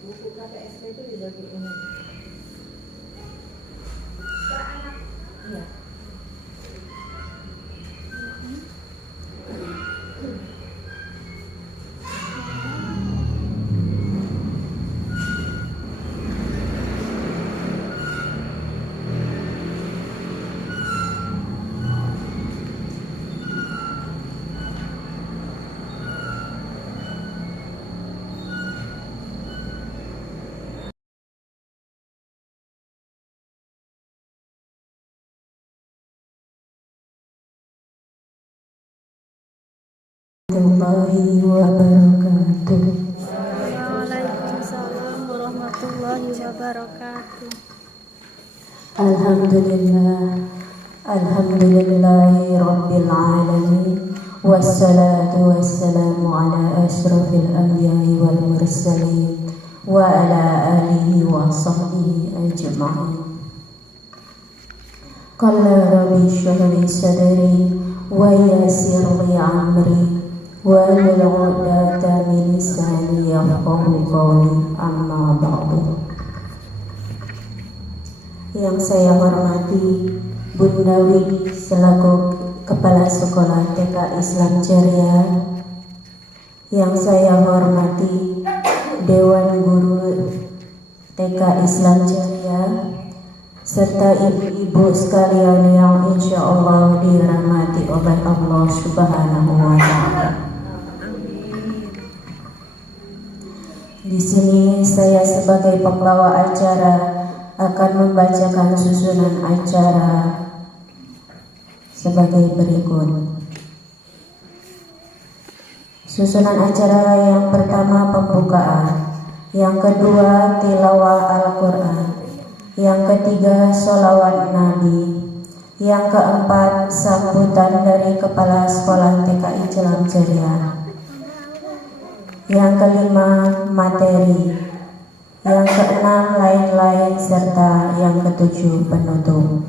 Buku KPSP itu dibagi umum. Per anak. Iya. Warahmatullahi wabarakatuh. Waalaikumsalam warahmatullahi wabarakatuh. Alhamdulillahi rabbil alamin. Wassalatu wassalamu ala asyrafil anbiya'i wal mursalin wa ala alihi wa sahbihi ajma'in. Qala rabbi shrah li sadri wa yassir li amri wahlul 'uqdatam min lisani yafqahu qawli, amma ba'du. Yang saya hormati Bunda Widi selaku Kepala Sekolah TK Islam Ceria, yang saya hormati Dewan Guru TK Islam Ceria, serta ibu-ibu sekalian yang insya Allah dirahmati oleh Allah Subhanahu wa Ta'ala. Di sini saya sebagai pembawa acara akan membacakan susunan acara sebagai berikut. Susunan acara yang pertama pembukaan, yang kedua tilawah Al-Quran, yang ketiga sholawat Nabi, yang keempat sambutan dari Kepala Sekolah TK Islam Ceria, yang kelima materi, yang keenam lain-lain, serta yang ketujuh penutup.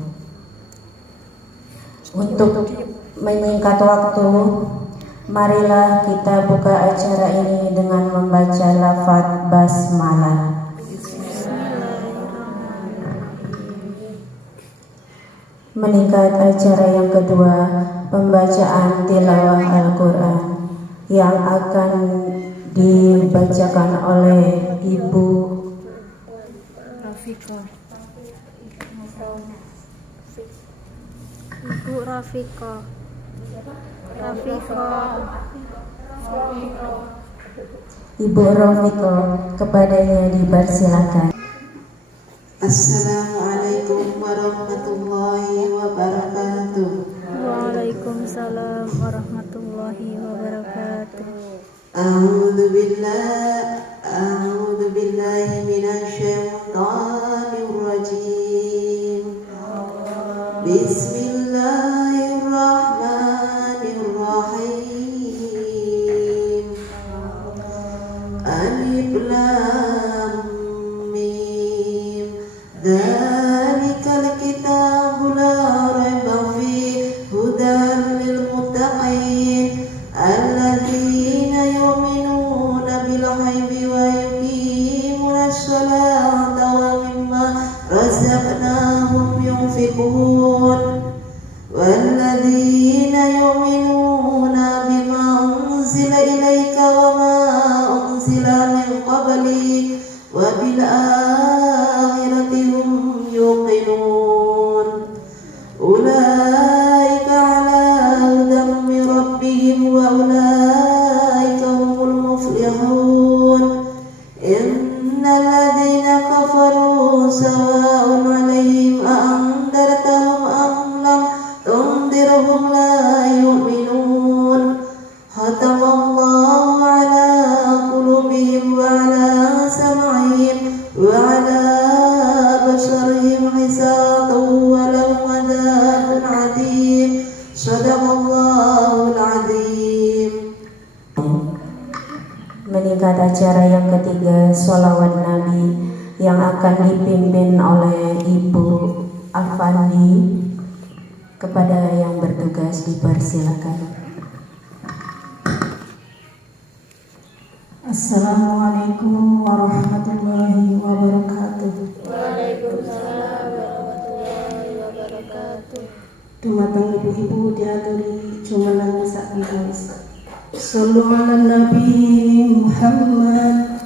Untuk menyingkat waktu, marilah kita buka acara ini dengan membaca lafaz basmalah. Meningkat acara yang kedua, pembacaan tilawah Al-Quran yang akan dibacakan oleh Ibu Rafiqah. Ibu Rafiqah, kepadanya dipersilakan. Assalamualaikum warahmatullahi wabarakatuh. Waalaikumsalam warahmatullahi wabarakatuh. A'udzu billahi minasyaitonir rajim. Bismillahirrahmanirrahim. Alif lam mim. Dzalikal kitabu la raiba fihi hudan lil muttaqin alladzina yu'minuna أنزل إليك وما أنزل من قبلك وبالآخرة هم يوقنون أولئك على هدى من ربهم وأولئك هم المفلحون إن الذين كفروا سواء عليهم أأنذرتهم أم لم تنذرهم لا يؤمنون ختم الله على قلوبهم وعلى سمعهم وعلى أبصارهم غشاوة ولهم عذاب عظيم صدق الله العظيم. Meningkat acara yang ketiga, sholawat Nabi yang akan dipimpin oleh Ibu Afandi. Kepada yang bertugas dipersilakan. Assalamualaikum warahmatullahi wabarakatuh. Waalaikumsalam warahmatullahi wabarakatuh. Dumateng ibu-ibu diaturi jumeneng sak wis. Sallu ala Nabi Muhammad.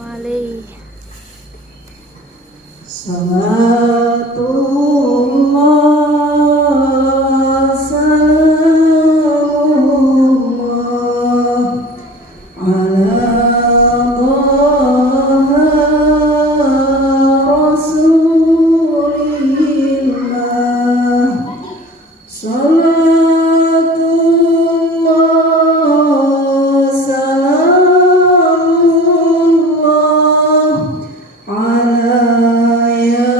Alaihi Salatullah salamullah ala Taha Rasulillah. Salatullah salamullah ala ya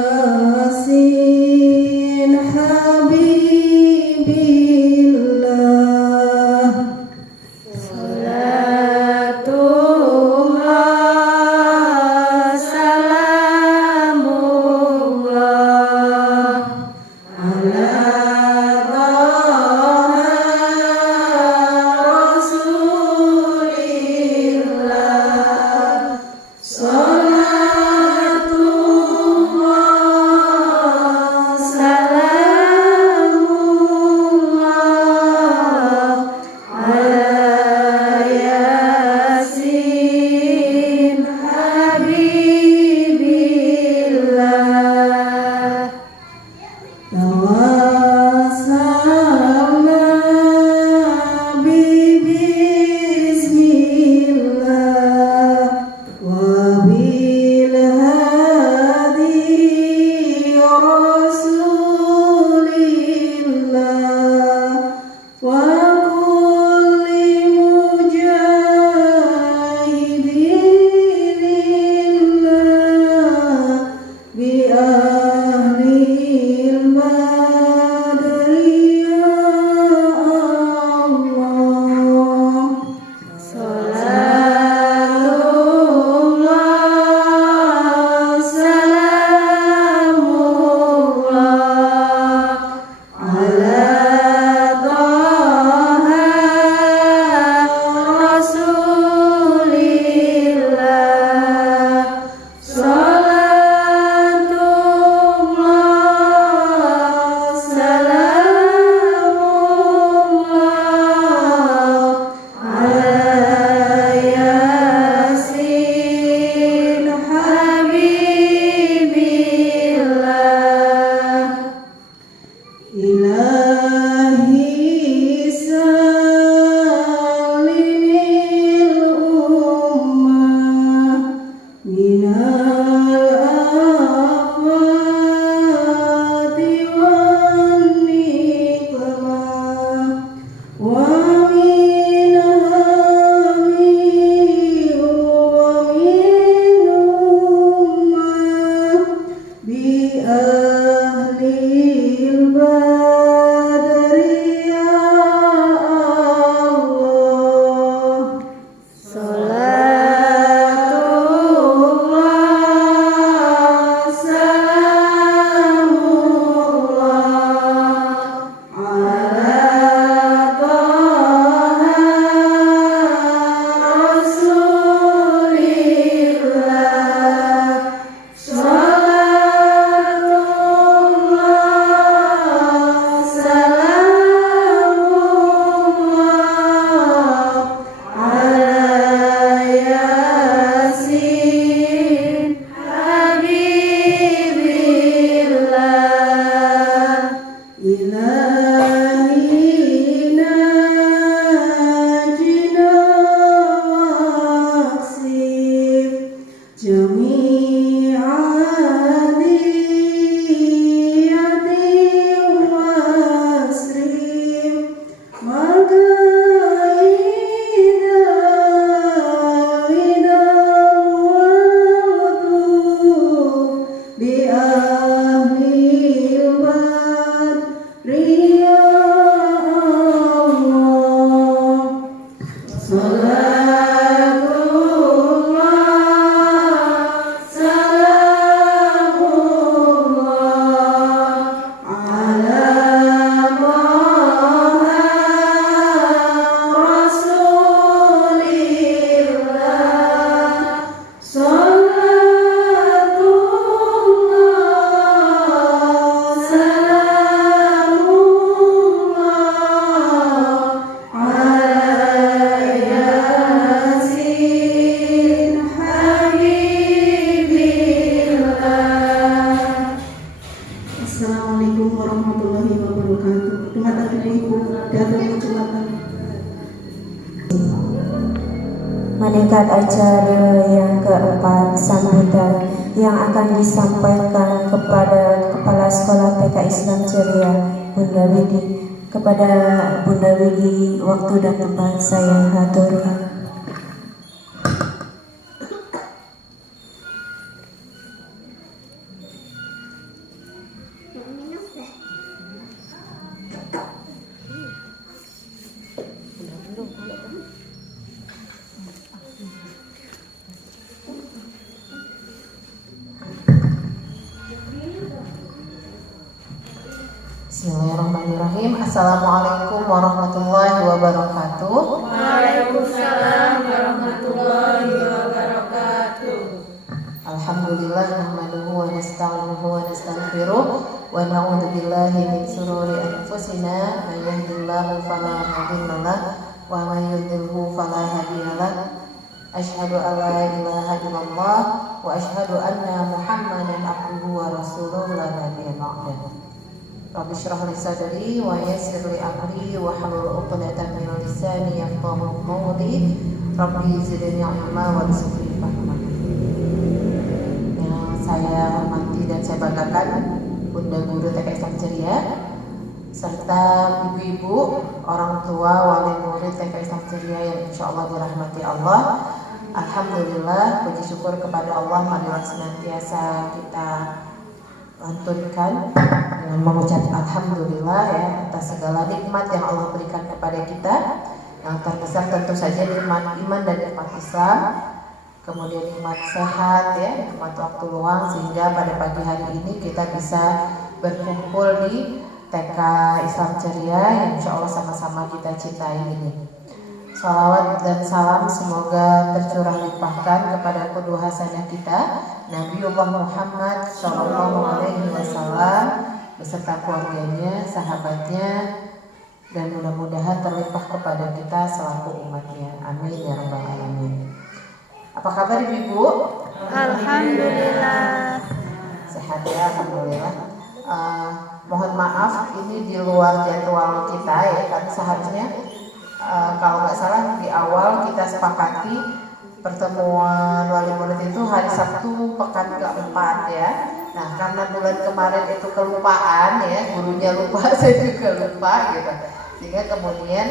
Assalamualaikum warahmatullahi wabarakatuh. Jumatan Ibu datang Jumatan. Meningkat acara yang keempat, sambutan yang akan disampaikan kepada Kepala Sekolah TK Islam Ceria Bunda Widi. Kepada Bunda Widi, waktu dan tempat saya haturkan. Bismillahirrahmanirrahim. Assalamualaikum warahmatullahi wabarakatuh. Waalaikumsalam warahmatullahi wabarakatuh. Alhamdulillah nahmaduhu wa nasta'inuhu wa nastaghfiruh wa na'udzu billahi min shururi anfusina may yahdihillahu fala mudilla lahu wa may yudlilhu fala hadiya lahu. Asyhadu an la ilaha illallah wa asyhadu anna Muhammadan abduhu wa rasuluhu la nabiyya ba'dahu. Rabbi shrah li sadri wa yassir li amri wa hlul 'uqdatam min lisani yafqahu qawli. Rabbi zidni 'ilma warzuqni fahma. Yang saya hormati dan saya banggakan Bunda Guru TK Islam Ceria serta ibu-ibu, orang tua, wali murid TK Islam Ceria yang insyaallah dirahmati Allah. Alhamdulillah, puji syukur kepada Allah, marilah senantiasa kita lantunkan dengan mengucap alhamdulillah ya atas segala nikmat yang Allah berikan kepada kita. Yang terbesar tentu saja nikmat iman dan nikmat Islam, kemudian nikmat sehat ya, nikmat waktu luang, sehingga pada pagi hari ini kita bisa berkumpul di TK Islam Ceria yang insya Allah sama-sama kita cintai ini. Salawat dan salam semoga tercurah limpahkan kepada qudwah hasanah kita Nabiullah Muhammad Sallallahu Alaihi Wasallam beserta keluarganya, sahabatnya, dan mudah-mudahan terlimpah kepada kita selaku umatnya. Amin ya rabbal alamin. Apa kabar ibu? Alhamdulillah. Sehat ya, alhamdulillah. Mohon maaf ini di luar jadwal kita ya, karena seharusnya kalau nggak salah di awal kita sepakati pertemuan wali murid itu hari Sabtu pekan keempat ya. Nah karena bulan kemarin itu kelupaan ya, gurunya lupa, saya juga lupa gitu, sehingga kemudian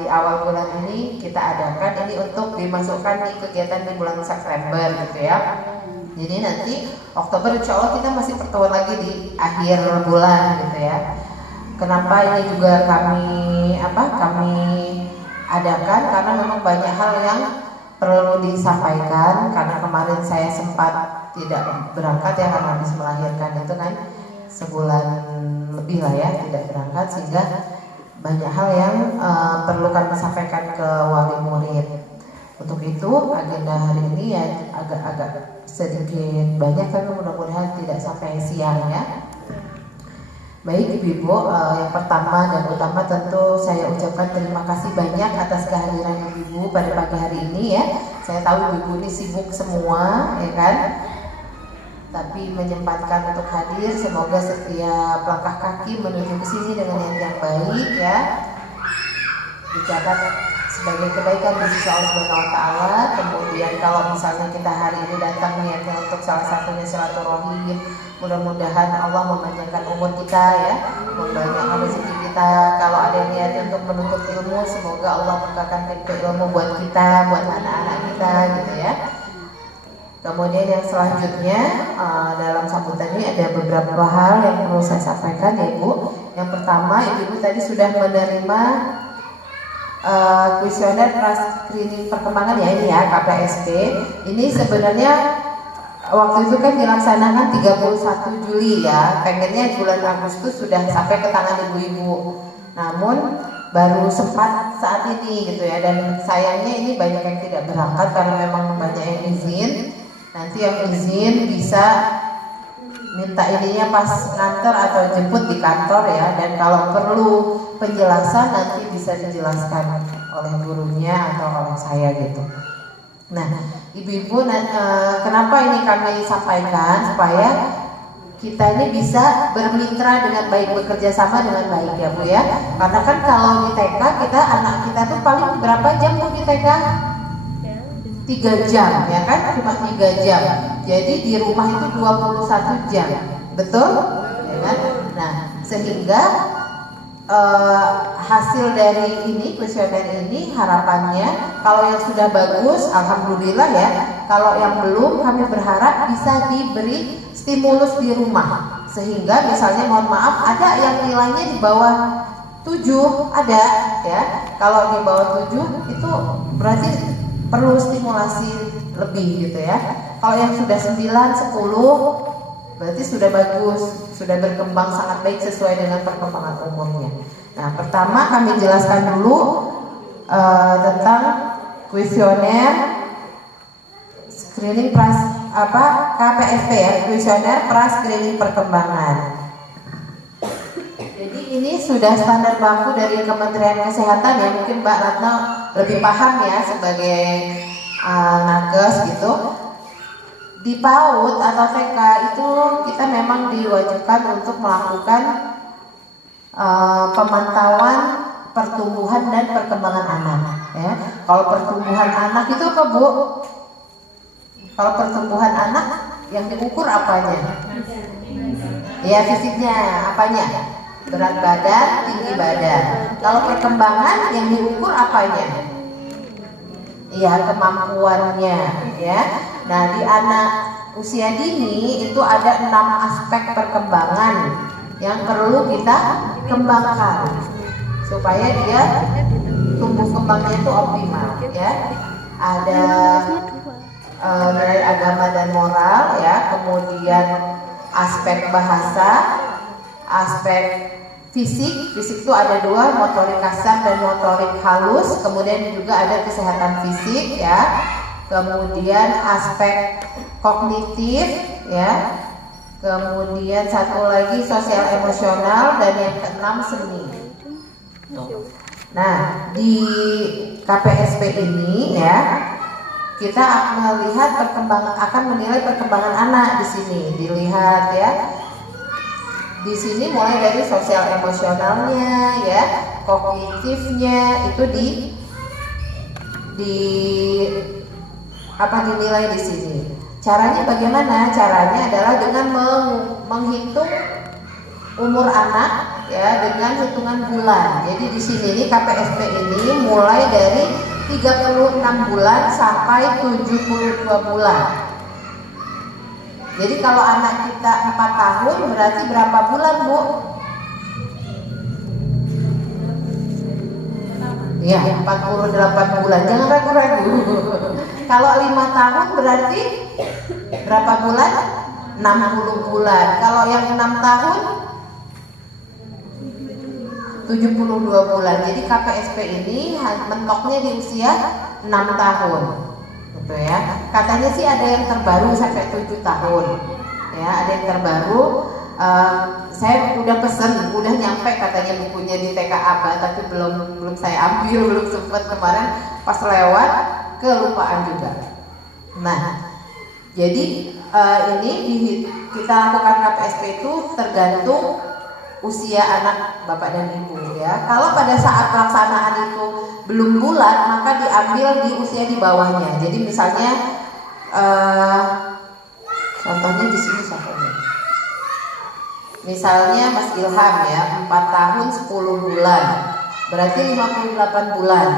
di awal bulan ini kita adakan ini untuk dimasukkan di kegiatan di bulan September gitu ya. Jadi nanti Oktober insya Allah kita masih pertemuan lagi di akhir bulan gitu ya. Kenapa ini juga kami adakan, karena memang banyak hal yang perlu disampaikan, karena kemarin saya sempat tidak berangkat ya karena habis melahirkan itu kan sebulan lebih lah ya tidak berangkat, sehingga banyak hal yang perlu kami sampaikan ke wali murid. Untuk itu agenda hari ini ya agak sedikit banyak, tapi mudah-mudahan tidak sampai siang ya. Baik ibu-ibu, yang pertama dan utama tentu saya ucapkan terima kasih banyak atas kehadiran ibu-ibu pada pagi hari ini ya. Saya tahu ibu-ibu ini sibuk semua ya kan, tapi menyempatkan untuk hadir. Semoga setiap langkah kaki menuju ke sini dengan yang baik ya, dicatat sebagai kebaikan di sisi Allah Subhanahu wa taala. Kemudian kalau misalnya kita hari ini datang niatnya untuk salah satunya silaturahim, mudah-mudahan Allah memanjangkan umur kita ya, membanyak rezeki kita. Kalau ada niat untuk menuntut ilmu, semoga Allah bukakan pintu ilmu buat kita, buat anak-anak kita gitu ya. Kemudian yang selanjutnya dalam sambutan ini ada beberapa hal yang perlu saya sampaikan ya Bu. Yang pertama, ibu tadi sudah menerima kuesioner screening perkembangan ya, ini ya KPSP. Ini sebenarnya waktu itu kan dilaksanakan 31 Juli ya. Pengennya bulan Agustus sudah sampai ke tangan ibu-ibu. Namun baru sempat saat ini gitu ya. Dan sayangnya ini banyak yang tidak berangkat karena memang banyak yang izin. Nanti yang izin bisa minta ininya pas nganter atau jemput di kantor ya. Dan kalau perlu penjelasan nanti bisa dijelaskan oleh gurunya atau oleh saya gitu. Nah, ibu-ibu, kenapa ini kami sampaikan supaya kita ini bisa bermitra dengan baik, bekerja sama dengan baik ya Bu ya. Karena kan kalau di TK kita, anak kita tuh paling berapa jam Bu di TK? 3 jam ya kan, cuma 3 jam. Jadi di rumah itu 21 jam, betul? Ya kan? Nah, sehingga hasil dari ini kuesioner ini harapannya kalau yang sudah bagus, alhamdulillah ya. Kalau yang belum, kami berharap bisa diberi stimulus di rumah. Sehingga misalnya mohon maaf ada yang nilainya di bawah 7 ada ya. Kalau di bawah 7 itu berarti perlu stimulasi lebih gitu ya. Kalau yang sudah 9, 10 berarti sudah bagus, sudah berkembang sangat baik sesuai dengan perkembangan umurnya. Nah, pertama kami jelaskan dulu tentang kuesioner screening KPSP ya, kuesioner pra-screening perkembangan. Jadi ini sudah standar baku dari Kementerian Kesehatan ya, mungkin Mbak Ratna lebih paham ya sebagai nakes gitu. Di PAUD atau TK itu kita memang diwajibkan untuk melakukan pemantauan pertumbuhan dan perkembangan anak ya. Kalau pertumbuhan anak itu apa Bu? Kalau pertumbuhan anak yang diukur apanya? Ya fisiknya, apanya? Berat badan, tinggi badan. Kalau perkembangan yang diukur apanya? Ya kemampuannya ya. Nah di anak usia dini itu ada 6 aspek perkembangan yang perlu kita kembangkan supaya dia tumbuh kembangnya itu optimal ya. Ada nilai agama dan moral ya, kemudian aspek bahasa, aspek fisik itu ada 2, motorik kasar dan motorik halus, kemudian juga ada kesehatan fisik ya, kemudian aspek kognitif ya, kemudian satu lagi sosial emosional, dan yang keenam seni. Nah di KPSP ini ya kita akan menilai perkembangan anak di sini, dilihat ya. Di sini mulai dari sosial emosionalnya ya, kognitifnya itu dinilai di sini. Caranya bagaimana? Caranya adalah dengan menghitung umur anak ya dengan hitungan bulan. Jadi di sini nih KPSP ini mulai dari 36 bulan sampai 72 bulan. Jadi kalau anak kita 4 tahun berarti berapa bulan Bu? Ya 48 bulan, jangan ragu-ragu. Kalau 5 tahun berarti berapa bulan? 60 bulan. Kalau yang 6 tahun 72 bulan. Jadi KPSP ini mentoknya di usia 6 tahun. Gitu ya. Katanya sih ada yang terbaru sampai 7 tahun. Ya, ada yang terbaru. Saya udah pesen, udah nyampe katanya bukunya di TK apa, tapi belum saya ambil, belum sempat kemarin pas lewat kelupaan juga. Nah, jadi ini kita lakukan KPSP itu tergantung usia anak Bapak dan Ibu ya. Kalau pada saat pelaksanaan itu belum bulat, maka diambil di usia di bawahnya. Jadi misalnya contohnya di sini contohnya. Misalnya Mas Ilham ya, 4 tahun 10 bulan. Berarti 58 bulan.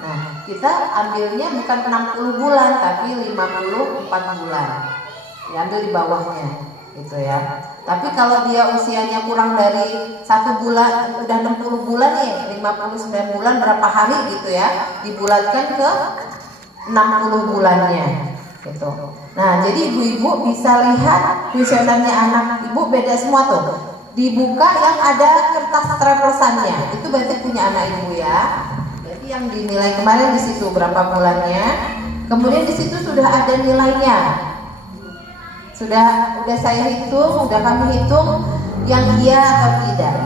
Nah, kita ambilnya bukan 60 bulan tapi 54 bulan. Diambil di bawahnya. gitu ya. Tapi kalau dia usianya kurang dari 1 bulan, udah 60 bulan nih, 59 bulan berapa hari gitu ya, dibulatkan ke 60 bulannya gitu. Nah, jadi ibu-ibu bisa lihat kuesionernya anak ibu beda semua tuh. Dibuka yang ada kertas traplesannya, itu berarti punya anak ibu ya. Jadi yang dinilai kemarin di situ berapa bulannya. Kemudian di situ sudah ada nilainya. Sudah saya hitung, udah kami hitung yang iya atau tidak.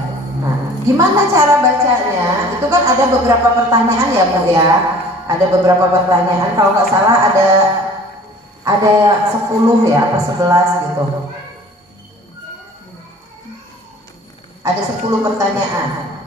Nah, gimana cara bacanya? Itu kan ada beberapa pertanyaan ya Bu ya. Ada beberapa pertanyaan, kalau nggak salah ada 10 ya, apa 11 gitu. Ada 10 pertanyaan.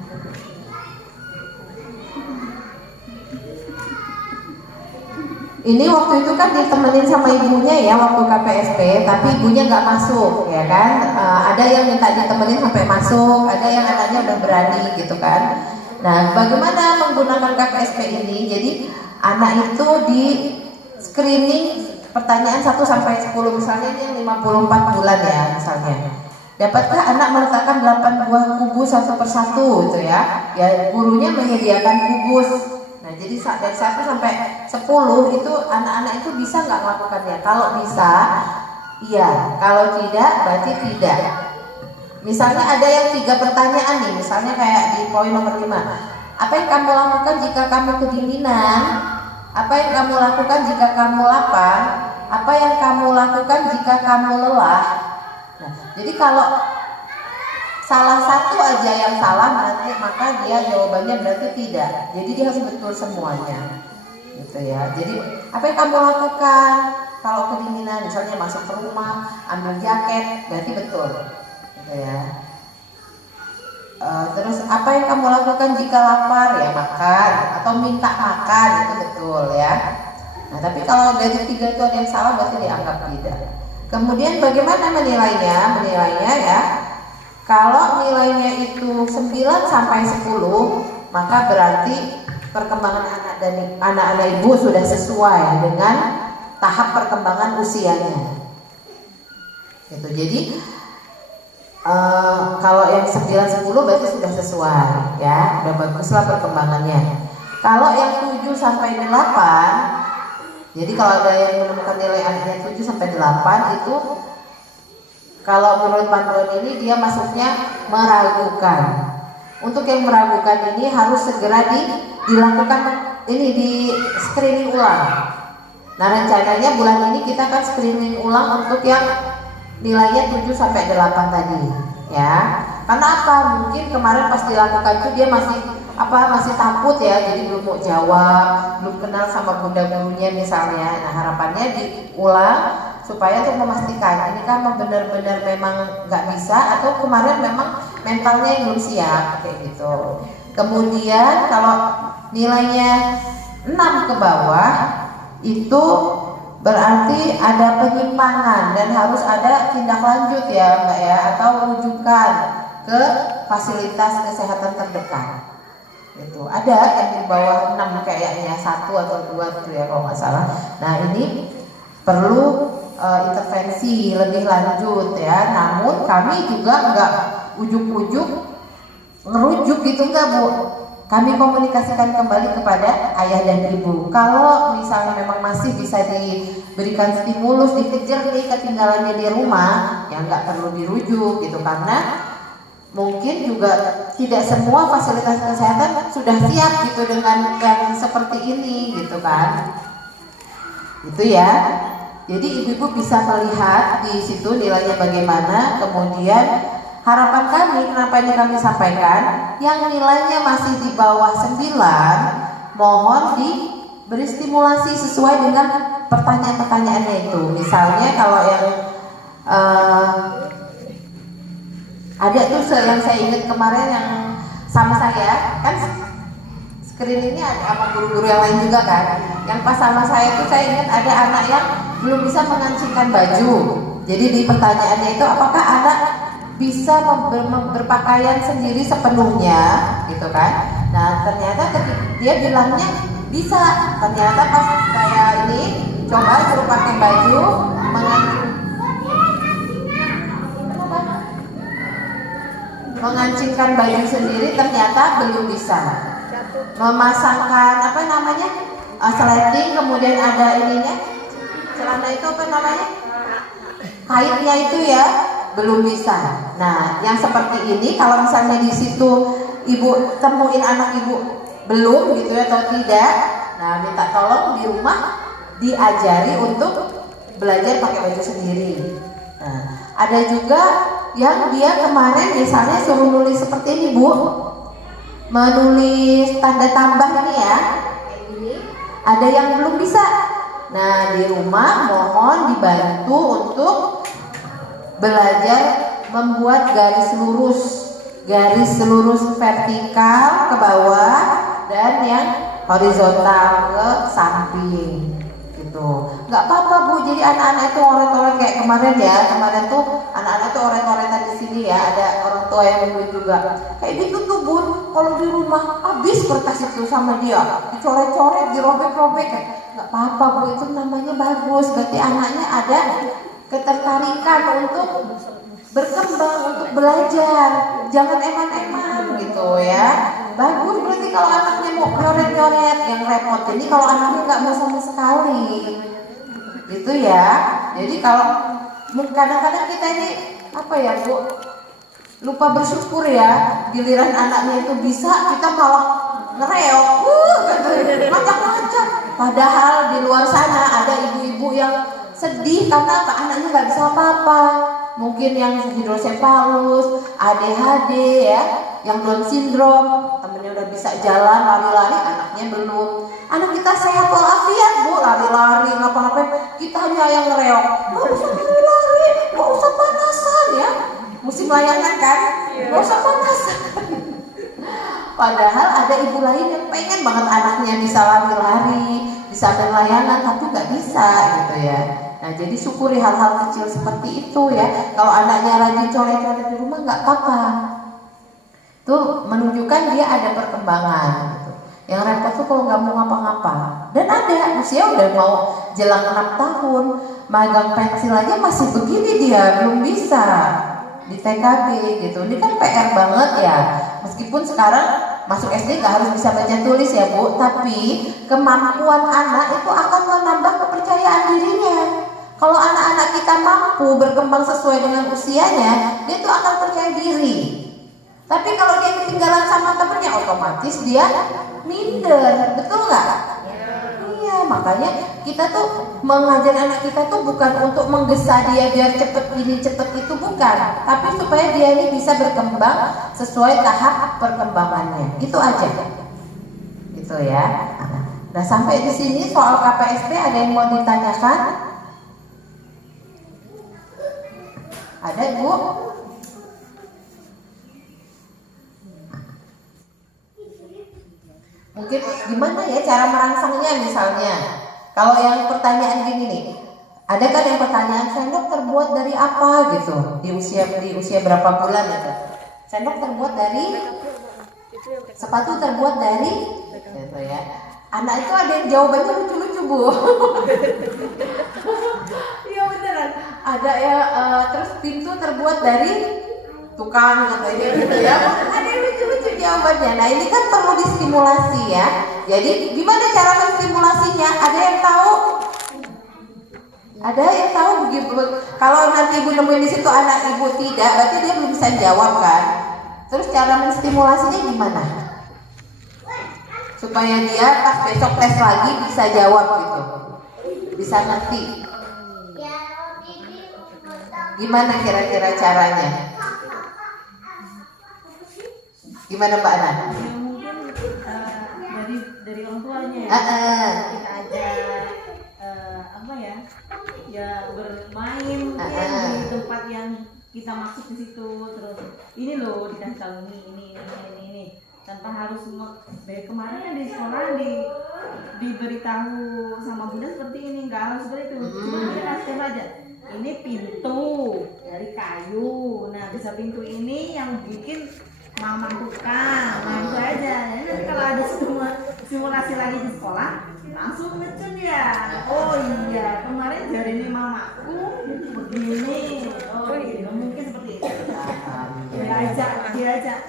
Ini waktu itu kan ditemenin sama ibunya ya waktu KPSP, tapi ibunya nggak masuk ya kan. Ada yang minta ditemenin sampai masuk, ada yang anaknya udah berani gitu kan. Nah, bagaimana menggunakan KPSP ini? Jadi anak itu di screening pertanyaan 1 sampai 10, misalnya ini yang 54 bulan ya misalnya. Dapatkah anak meletakkan 8 buah kubus satu persatu gitu ya? Ya gurunya menyediakan kubus. Nah, jadi dari 1 sampai 10 itu anak-anak itu bisa nggak melakukannya? Kalau bisa, iya. Kalau tidak, berarti tidak. Misalnya ada yang 3 pertanyaan nih, misalnya kayak di poin nomor 5. Apa yang kamu lakukan jika kamu kedinginan? Apa yang kamu lakukan jika kamu lapar? Apa yang kamu lakukan jika kamu lelah? Nah, jadi kalau salah satu aja yang salah, maka dia jawabannya berarti tidak. Jadi dia harus betul semuanya, gitu ya. Jadi apa yang kamu lakukan kalau kedinginan? Misalnya masuk ke rumah, ambil jaket, berarti betul, gitu ya. Terus apa yang kamu lakukan jika lapar? Ya makan atau minta makan, itu betul ya. Nah, tapi kalau dari 3 itu ada yang salah, berarti dianggap tidak. Kemudian bagaimana menilainya? Menilainya ya, kalau nilainya itu 9 sampai 10, maka berarti perkembangan anak-anak ibu sudah sesuai dengan tahap perkembangan usianya. Gitu. Jadi kalau yang 9-10 berarti sudah sesuai ya, udah baguslah perkembangannya. Kalau yang 7 sampai 8, jadi kalau ada yang menemukan nilai anaknya 7 sampai 8 itu, kalau menurut panduan ini dia masuknya meragukan. Untuk yang meragukan ini harus segera dilakukan ini, di screening ulang. Nah, rencananya bulan ini kita akan screening ulang untuk yang nilainya 7 sampai 8 tadi ya. Karena apa? Mungkin kemarin pas dilakukan itu dia masih takut ya, jadi belum mau jawab, belum kenal sama bunda gurunya misalnya. Nah, harapannya diulang supaya untuk memastikan ini kan benar-benar memang nggak bisa atau kemarin memang mentalnya yang belum siap kayak gitu. Kemudian kalau nilainya 6 ke bawah itu berarti ada penyimpangan dan harus ada tindak lanjut ya Mbak ya, atau rujukan ke fasilitas kesehatan terdekat. Itu ada yang di bawah 6 kayaknya 1 atau 2 gitu ya kalau nggak salah. Nah, ini perlu intervensi lebih lanjut ya. Namun kami juga nggak ujuk-ujuk ngerujuk gitu, enggak Bu. Kami komunikasikan kembali kepada ayah dan ibu. Kalau misalnya memang masih bisa diberikan stimulus, dikejar nih ketinggalannya di rumah, ya nggak perlu dirujuk gitu, karena mungkin juga tidak semua fasilitas kesehatan sudah siap gitu dengan yang seperti ini gitu kan. Itu ya. Jadi ibu-ibu bisa melihat di situ nilainya bagaimana. Kemudian harapan kami, kenapa ini kami sampaikan, yang nilainya masih di bawah 9, mohon diberi stimulasi sesuai dengan pertanyaan-pertanyaannya itu. Misalnya kalau yang ada tuh yang saya ingat kemarin yang sama saya, kan screen ini ada sama guru-guru yang lain juga kan. Yang pas sama saya tuh saya ingat ada anak yang belum bisa mengancingkan baju. Jadi di pertanyaannya itu, apakah anak bisa berpakaian sendiri sepenuhnya gitu kan. Nah, ternyata dia bilangnya bisa. Ternyata pas saya ini coba suruh pakai baju mengancingkan baju sendiri ternyata belum bisa. Memasangkan apa namanya sleting, kemudian ada ininya celana itu apa namanya kaitnya itu ya belum bisa. Nah yang seperti ini kalau misalnya di situ ibu temuin anak ibu belum gitu ya atau tidak, nah minta tolong di rumah diajari untuk belajar pakai baju sendiri. Nah, ada juga yang dia kemarin misalnya suruh nulis seperti ini Bu, menulis tanda tambah ini ya, kayak gini. Ada yang belum bisa. Nah di rumah mohon dibantu untuk belajar membuat garis lurus vertikal ke bawah dan yang horizontal ke samping gitu. Nggak apa-apa Bu, jadi anak-anak itu oret-oret kayak kemarin ya. Kemarin tuh anak-anak tuh oret-oretan di sini ya, ada orang tua yang nungguin juga. Kayak gitu tuh Bu, kalau di rumah habis kertas itu sama dia, dicoret-coret, dirobek-robek. Nggak apa-apa Bu, itu namanya bagus. Berarti anaknya ada ketertarikan untuk berkembang, untuk belajar. Jangan eman-eman gitu ya. Bagus berarti kalau anaknya mau nyoret-nyoret. Yang repot ini kalau anaknya nggak mau sama sekali gitu ya. Jadi kalau kadang-kadang kita ini apa ya Bu, lupa bersyukur ya. Giliran anaknya itu bisa, kita malah ngereok macam-macam. Padahal di luar sana ada ibu-ibu yang sedih karena anaknya nggak bisa apa-apa. Mungkin yang hidrosefalus, ADHD ya, yang Down syndrome, temennya udah bisa jalan, lari-lari, anaknya belum. Anak kita sehat walafiat Bu, lari-lari, ngapa-ngapain, kita hanya yang ngereok. Gak usah lari, gak usah panasan ya. Musim layangan kan, gak usah panasan. Padahal ada ibu lain yang pengen banget anaknya bisa lari-lari, bisa berlayanan, tapi gak bisa gitu ya. Nah jadi syukuri hal-hal kecil seperti itu ya. Kalau anaknya rajin coret-coret di rumah nggak apa-apa. Itu menunjukkan dia ada perkembangan gitu. Yang repot tuh kalau nggak mau ngapa-ngapa. Dan ada usia udah mau jelang 6 tahun, magang pensil aja masih begini dia, belum bisa di TKB gitu. Ini kan PR banget ya. Meskipun sekarang masuk SD nggak harus bisa baca tulis ya Bu, tapi kemampuan anak itu akan menambah kepercayaan dirinya. Kalau anak-anak kita mampu berkembang sesuai dengan usianya, dia tuh akan percaya diri. Tapi kalau dia ketinggalan sama temennya, otomatis dia minder, betul nggak? Iya, makanya kita tuh mengajar anak kita tuh bukan untuk menggesa dia biar cepet ini cepet itu, bukan. Tapi supaya dia ini bisa berkembang sesuai tahap perkembangannya. Itu aja, gitu ya. Nah sampai di sini soal KPST ada yang mau ditanyakan? Ada Bu? Mungkin gimana ya cara merangsangnya misalnya? Kalau yang pertanyaan gini nih, ada kan yang pertanyaan sendok terbuat dari apa gitu? Di usia berapa bulan gitu? Sendok terbuat dari, sepatu terbuat dari, gitu ya. Anak itu ada yang jawabannya lucu-lucu Bu. Iya beneran. Ada ya, terus pintu terbuat dari tukang katanya gitu ya. Ada yang lucu-lucu jawabannya. Nah ini kan perlu distimulasi ya. Jadi gimana cara menstimulasinya? Ada yang tahu? Ada yang tahu begitu? Kalau nanti ibu nemuin di situ anak ibu tidak, berarti dia belum bisa jawab kan? Terus cara menstimulasinya gimana? Supaya dia pas besok tes lagi bisa jawab gitu, bisa ngerti. Gimana kira-kira caranya? Gimana Mbak Ana? Ya mungkin dari orang tuanya ya. Kita ajak apa ya? Ya bermain di tempat yang kita maksud di situ, terus ini loh dikasih tahu ini. Tanpa harus dari kemarin kan di sekolah diberitahu sama bunda seperti ini, nggak harus seperti itu. Cuma kita kasih aja. Ini pintu dari kayu. Nah bisa pintu ini yang bikin mama tukang. Nah itu aja. Jadi kalau ada simulasi lagi di sekolah, langsung ngecen ya. Oh iya kemarin jari ini mamaku begini. Oh iya mungkin seperti itu. Ya diajak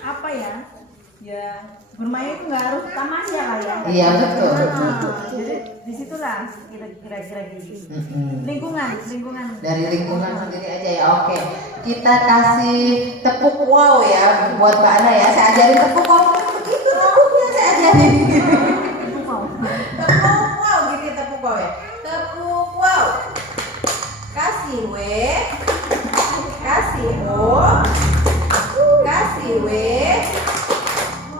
apa ya? Ya bermain itu nggak harus tamasya lah ya. Iya betul. Jadi disitulah kira-kira gitu. Lingkungan. Dari lingkungan sendiri aja ya. Oke, kita kasih tepuk wow ya buat Mbak Ana ya. Saya ajarin tepuk wow begitu tepuknya saya ajarin. Tepuk wow gitu tepuk wow ya. Tepuk wow. Kasih W, kasih O, kasih W.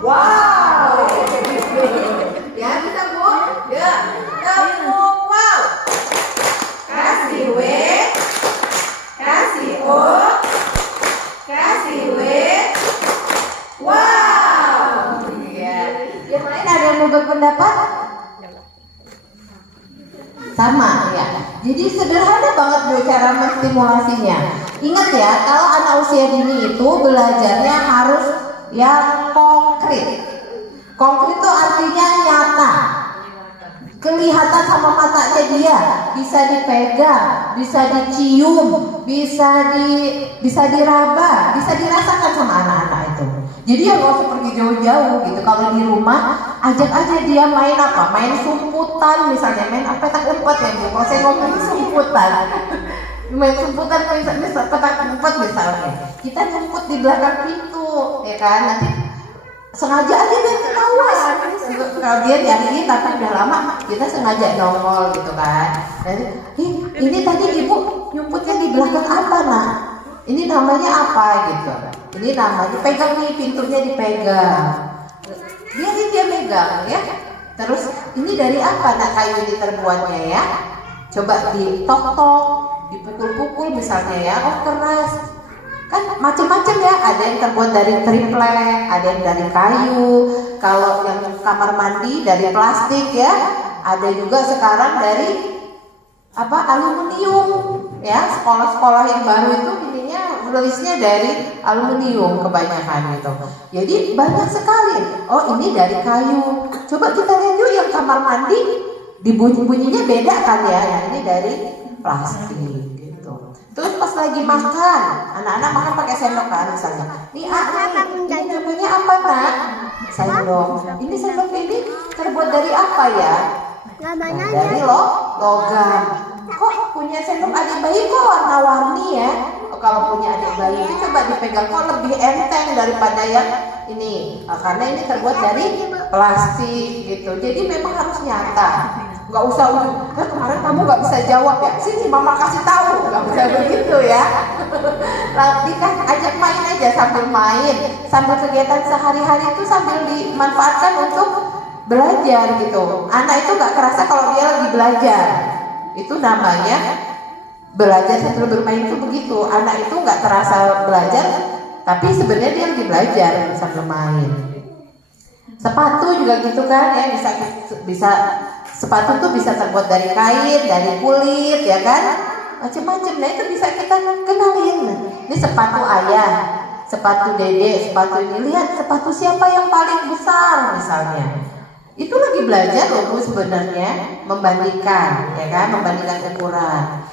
Wow. Ya bisa Bu. Ya. Tepuk wow. Kasih W, kasih O, kasih W. Wow. Ya. Yang lain ada yang mau berpendapat? Sama ya. Jadi sederhana banget Bu cara menstimulasinya. Ingat ya, kalau anak usia dini itu belajarnya harus yang konkret. Konkret itu artinya nyata, kelihatan sama matanya dia, bisa dipegang, bisa dicium, bisa diraba, bisa dirasakan sama anak-anak itu. Jadi ya nggak usah pergi jauh-jauh gitu. Kalau di rumah ajak aja dia main apa? Main sumputan misalnya, main apa petak umpet ya Bu. Kalau saya ngomong sumputan. Main sumputan misalnya petak umpet misalnya. Kita nyumput di belakang pintu, ya kan? Nanti sengaja aja dia ketahuan. Kalau dia nyariin tapi udah lama, kita sengaja nongol gitu kan. Ini tadi ibu nyumputnya di belakang apa nak? Ini namanya apa gitu? Ini namanya pegang nih, pintunya dipegang. Dia megang ya. Terus ini dari apa nak kayu ini terbuatnya ya? Coba ditok-tok, dipukul-pukul misalnya ya. Oh keras. Kan macam-macam ya, ada yang terbuat dari triplek, ada yang dari kayu. Kalau yang kamar mandi dari plastik ya, ada juga sekarang dari aluminium ya. Sekolah-sekolah yang baru itu ininya rilisnya dari aluminium kebanyakan itu. Jadi banyak sekali. Oh ini dari kayu. Coba kita lihat yuk yang kamar mandi, bunyi-bunyinya beda kan ya. Yang ini dari plastik. Terus pas lagi makan, anak-anak makan pakai sendok kan misalnya. Ini namanya apa nak? Sendok. Ini sendok ini terbuat dari apa ya? Dari logam. Kok punya sendok adik bayi kok warna-warni ya? Kalau punya adik bayi itu coba dipegang kok lebih enteng daripada yang ini. Karena ini terbuat dari plastik gitu. Jadi memang harus nyata. Nggak usah kemarin kamu nggak bisa jawab ya, sini mama kasih tahu, nggak bisa begitu ya. Ajak main aja, sambil kegiatan sehari-hari itu sambil dimanfaatkan untuk belajar gitu. Anak itu nggak kerasa kalau dia lagi belajar. Itu namanya belajar sambil bermain itu begitu. Anak itu nggak terasa belajar, tapi sebenarnya dia lagi belajar sambil main. Sepatu juga gitu kan ya, bisa sepatu tuh bisa terbuat dari kain, dari kulit, ya kan? Macam-macam. Nah itu bisa kita kenalin. Ini sepatu ayah, sepatu dede, sepatu ini. Lihat sepatu siapa yang paling besar misalnya. Itu lagi belajar loh Bu sebenarnya, membandingkan, ya kan? Membandingkan ukuran.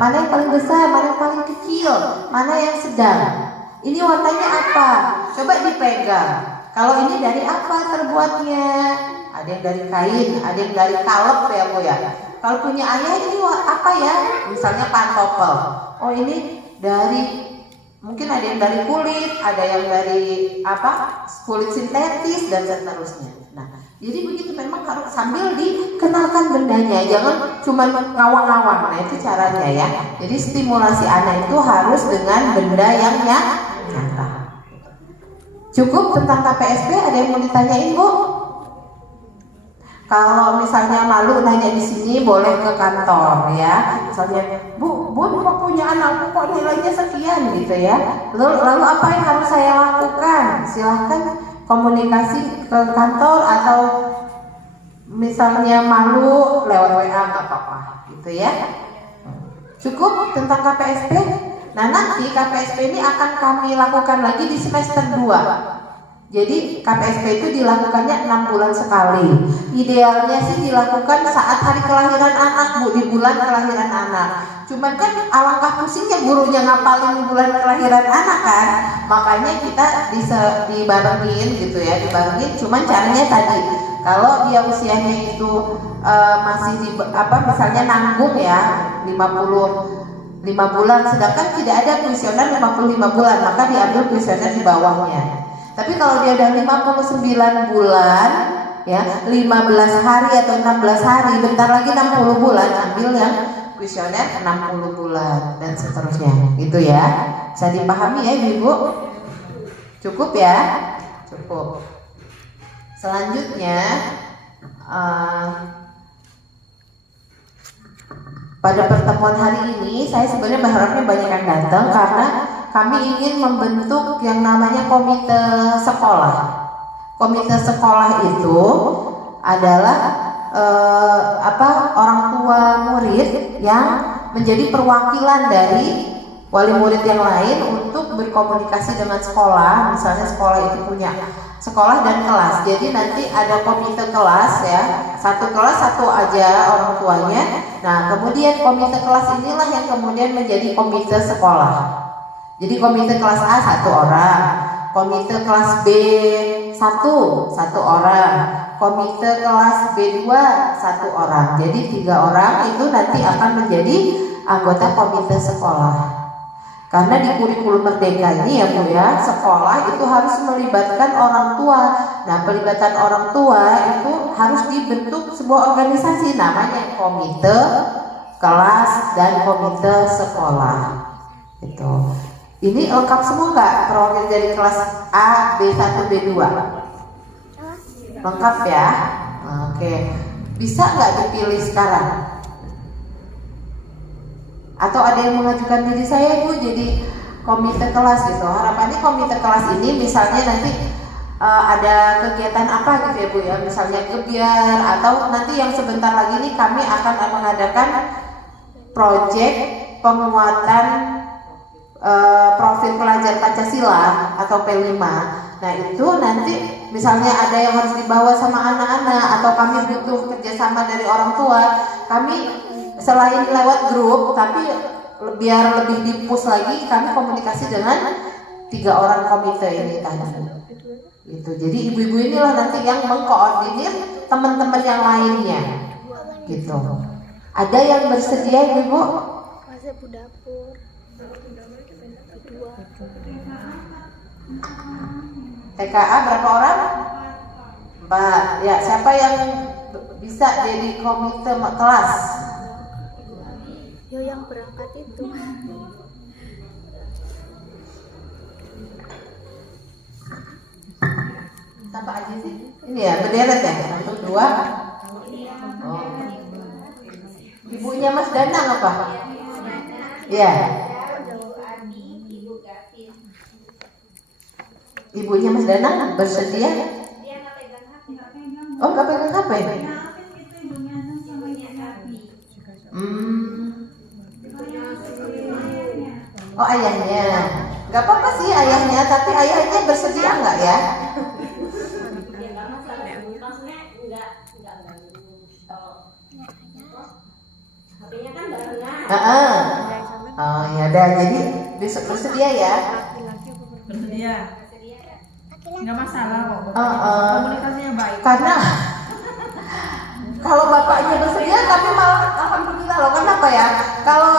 Mana yang paling besar, mana yang paling kecil, mana yang sedang. Ini warnanya apa? Coba dipegang. Kalau ini dari apa terbuatnya? Ada yang dari kain, ada yang dari kalep ya Bu ya. Kalau punya ayah ini apa ya? Misalnya pantopel. Oh ini mungkin ada yang dari kulit, ada yang dari kulit sintetis dan seterusnya. Nah, jadi begitu memang harus sambil dikenalkan bendanya, jangan cuma ngawang-ngawang. Nah itu caranya ya. Jadi stimulasi anak itu harus dengan benda yang nyata. Cukup tentang KPSB, ada yang mau ditanyain Bu? Kalau misalnya malu nanya di sini boleh ke kantor ya. Misalnya, Bu kok punya anakku kok nilainya sekian gitu ya. Lalu apa yang harus saya lakukan? Silahkan komunikasi ke kantor atau misalnya malu lewat WA nggak apa-apa gitu ya. Cukup tentang KPSB. Nah nanti KPSB ini akan kami lakukan lagi di semester 2. Jadi KPSP itu dilakukannya 6 bulan sekali. Idealnya sih dilakukan saat hari kelahiran anak Bu, di bulan kelahiran anak. Cuman kan alangkah pusingnya gurunya ngapalin bulan kelahiran anak kan, makanya kita dibarengin gitu ya, dibarengin. Cuman caranya tadi, kalau dia usianya itu masih misalnya nanggung ya 55 bulan, sedangkan tidak ada kuesioner 55 bulan, maka diambil kuesioner di bawahnya. Tapi kalau dia udah 59 bulan ya, 15 hari atau 16 hari, bentar lagi 60 bulan, ambil yang kuesioner 60 bulan dan seterusnya gitu ya. Bisa dipahami ya Ibu? Cukup ya? Cukup. Selanjutnya pada pertemuan hari ini saya sebenarnya berharapnya banyak yang datang karena kami ingin membentuk yang namanya komite sekolah. Komite sekolah itu adalah orang tua murid yang menjadi perwakilan dari wali murid yang lain untuk berkomunikasi dengan sekolah. Misalnya sekolah itu punya sekolah dan kelas, jadi nanti ada komite kelas ya, satu kelas satu aja orang tuanya. Nah kemudian komite kelas inilah yang kemudian menjadi komite sekolah. Jadi komite kelas A satu orang, komite kelas B satu orang, komite kelas B2 satu orang. Jadi 3 orang itu nanti akan menjadi anggota komite sekolah. Karena di kurikulum merdeka ini ya Bu ya, sekolah itu harus melibatkan orang tua. Nah pelibatan orang tua itu harus dibentuk sebuah organisasi namanya komite kelas dan komite sekolah. Itu. Ini lengkap semua nggak perwakilan dari kelas A, B1, B2? Lengkap ya? Oke. Bisa nggak dipilih sekarang? Atau ada yang mengajukan diri saya Ibu jadi komite kelas gitu. Harapannya komite kelas ini misalnya nanti ada kegiatan apa gitu ya Bu ya, misalnya gebiar, atau nanti yang sebentar lagi nih kami akan mengadakan proyek penguatan profil pelajar Pancasila atau P5. Nah itu nanti misalnya ada yang harus dibawa sama anak-anak atau kami butuh kerjasama dari orang tua, kami selain lewat grup, tapi biar lebih dipus lagi, kami komunikasi dengan 3 orang komite ini tadi. Gitu. Jadi ibu-ibu inilah nanti yang mengkoordinir teman-teman yang lainnya. Gitu. Ada yang bersedia ibu? TKA berapa orang? 4. Ya, siapa yang bisa jadi komite kelas? Yo yang berangkat itu. Siapa aja sih? Ini ya, berderet ya? 1, 2. Oh. Ibunya Mas Danang apa? Iya. Ibunya Mas Danang bersedia? Oh, nggak pegang HP? Oh, ayahnya. Nggak apa-apa sih ayahnya, tapi ayahnya bersedia nggak ya? Oh ya udah, jadi besok bersedia ya? Bersedia. Nggak masalah kok. Komunikasinya baik. Karena kalau bapaknya bersedia, tapi malah alhamdulillah loh. Kenapa ya? Kalau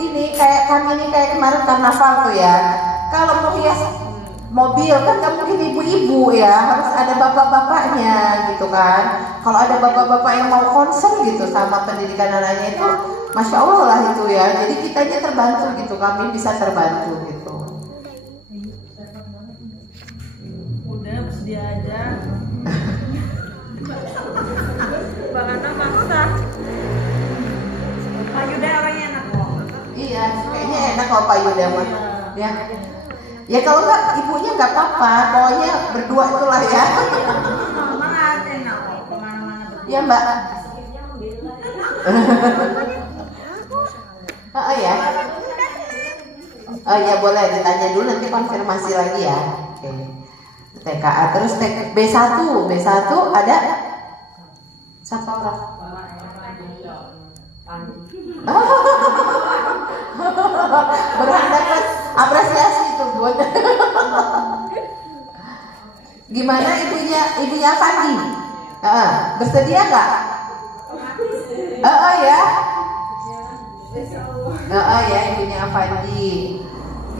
ini kayak kami ini kayak kemarin karnaval tuh ya. Kalau mau hias mobil kan nggak mungkin ibu-ibu ya, harus ada bapak-bapaknya gitu kan. Kalau ada bapak-bapak yang mau concern gitu sama pendidikan anaknya itu, masya Allah lah itu ya. Jadi kitanya terbantu gitu, kami bisa terbantu gitu. Udah bersedia aja. Bahana maksa. Pak Yuda orangnya enak kok. Iya, kayaknya enak kalau Pak Yuda mah. Ya. Ya kalau nggak ibunya nggak apa-apa, pokoknya berdua itulah ya. Mana enak kok, kemana-mana berdua. Iya Mbak. Oh ya. Oh ya boleh ditanya dulu nanti konfirmasi lagi ya. Oke. TKA terus B1 ada siapa orang? berhak dapat apresiasi itu Bun. Gimana ibunya Fandi? Bersedia nggak? Ya. Ya ibunya Fandi.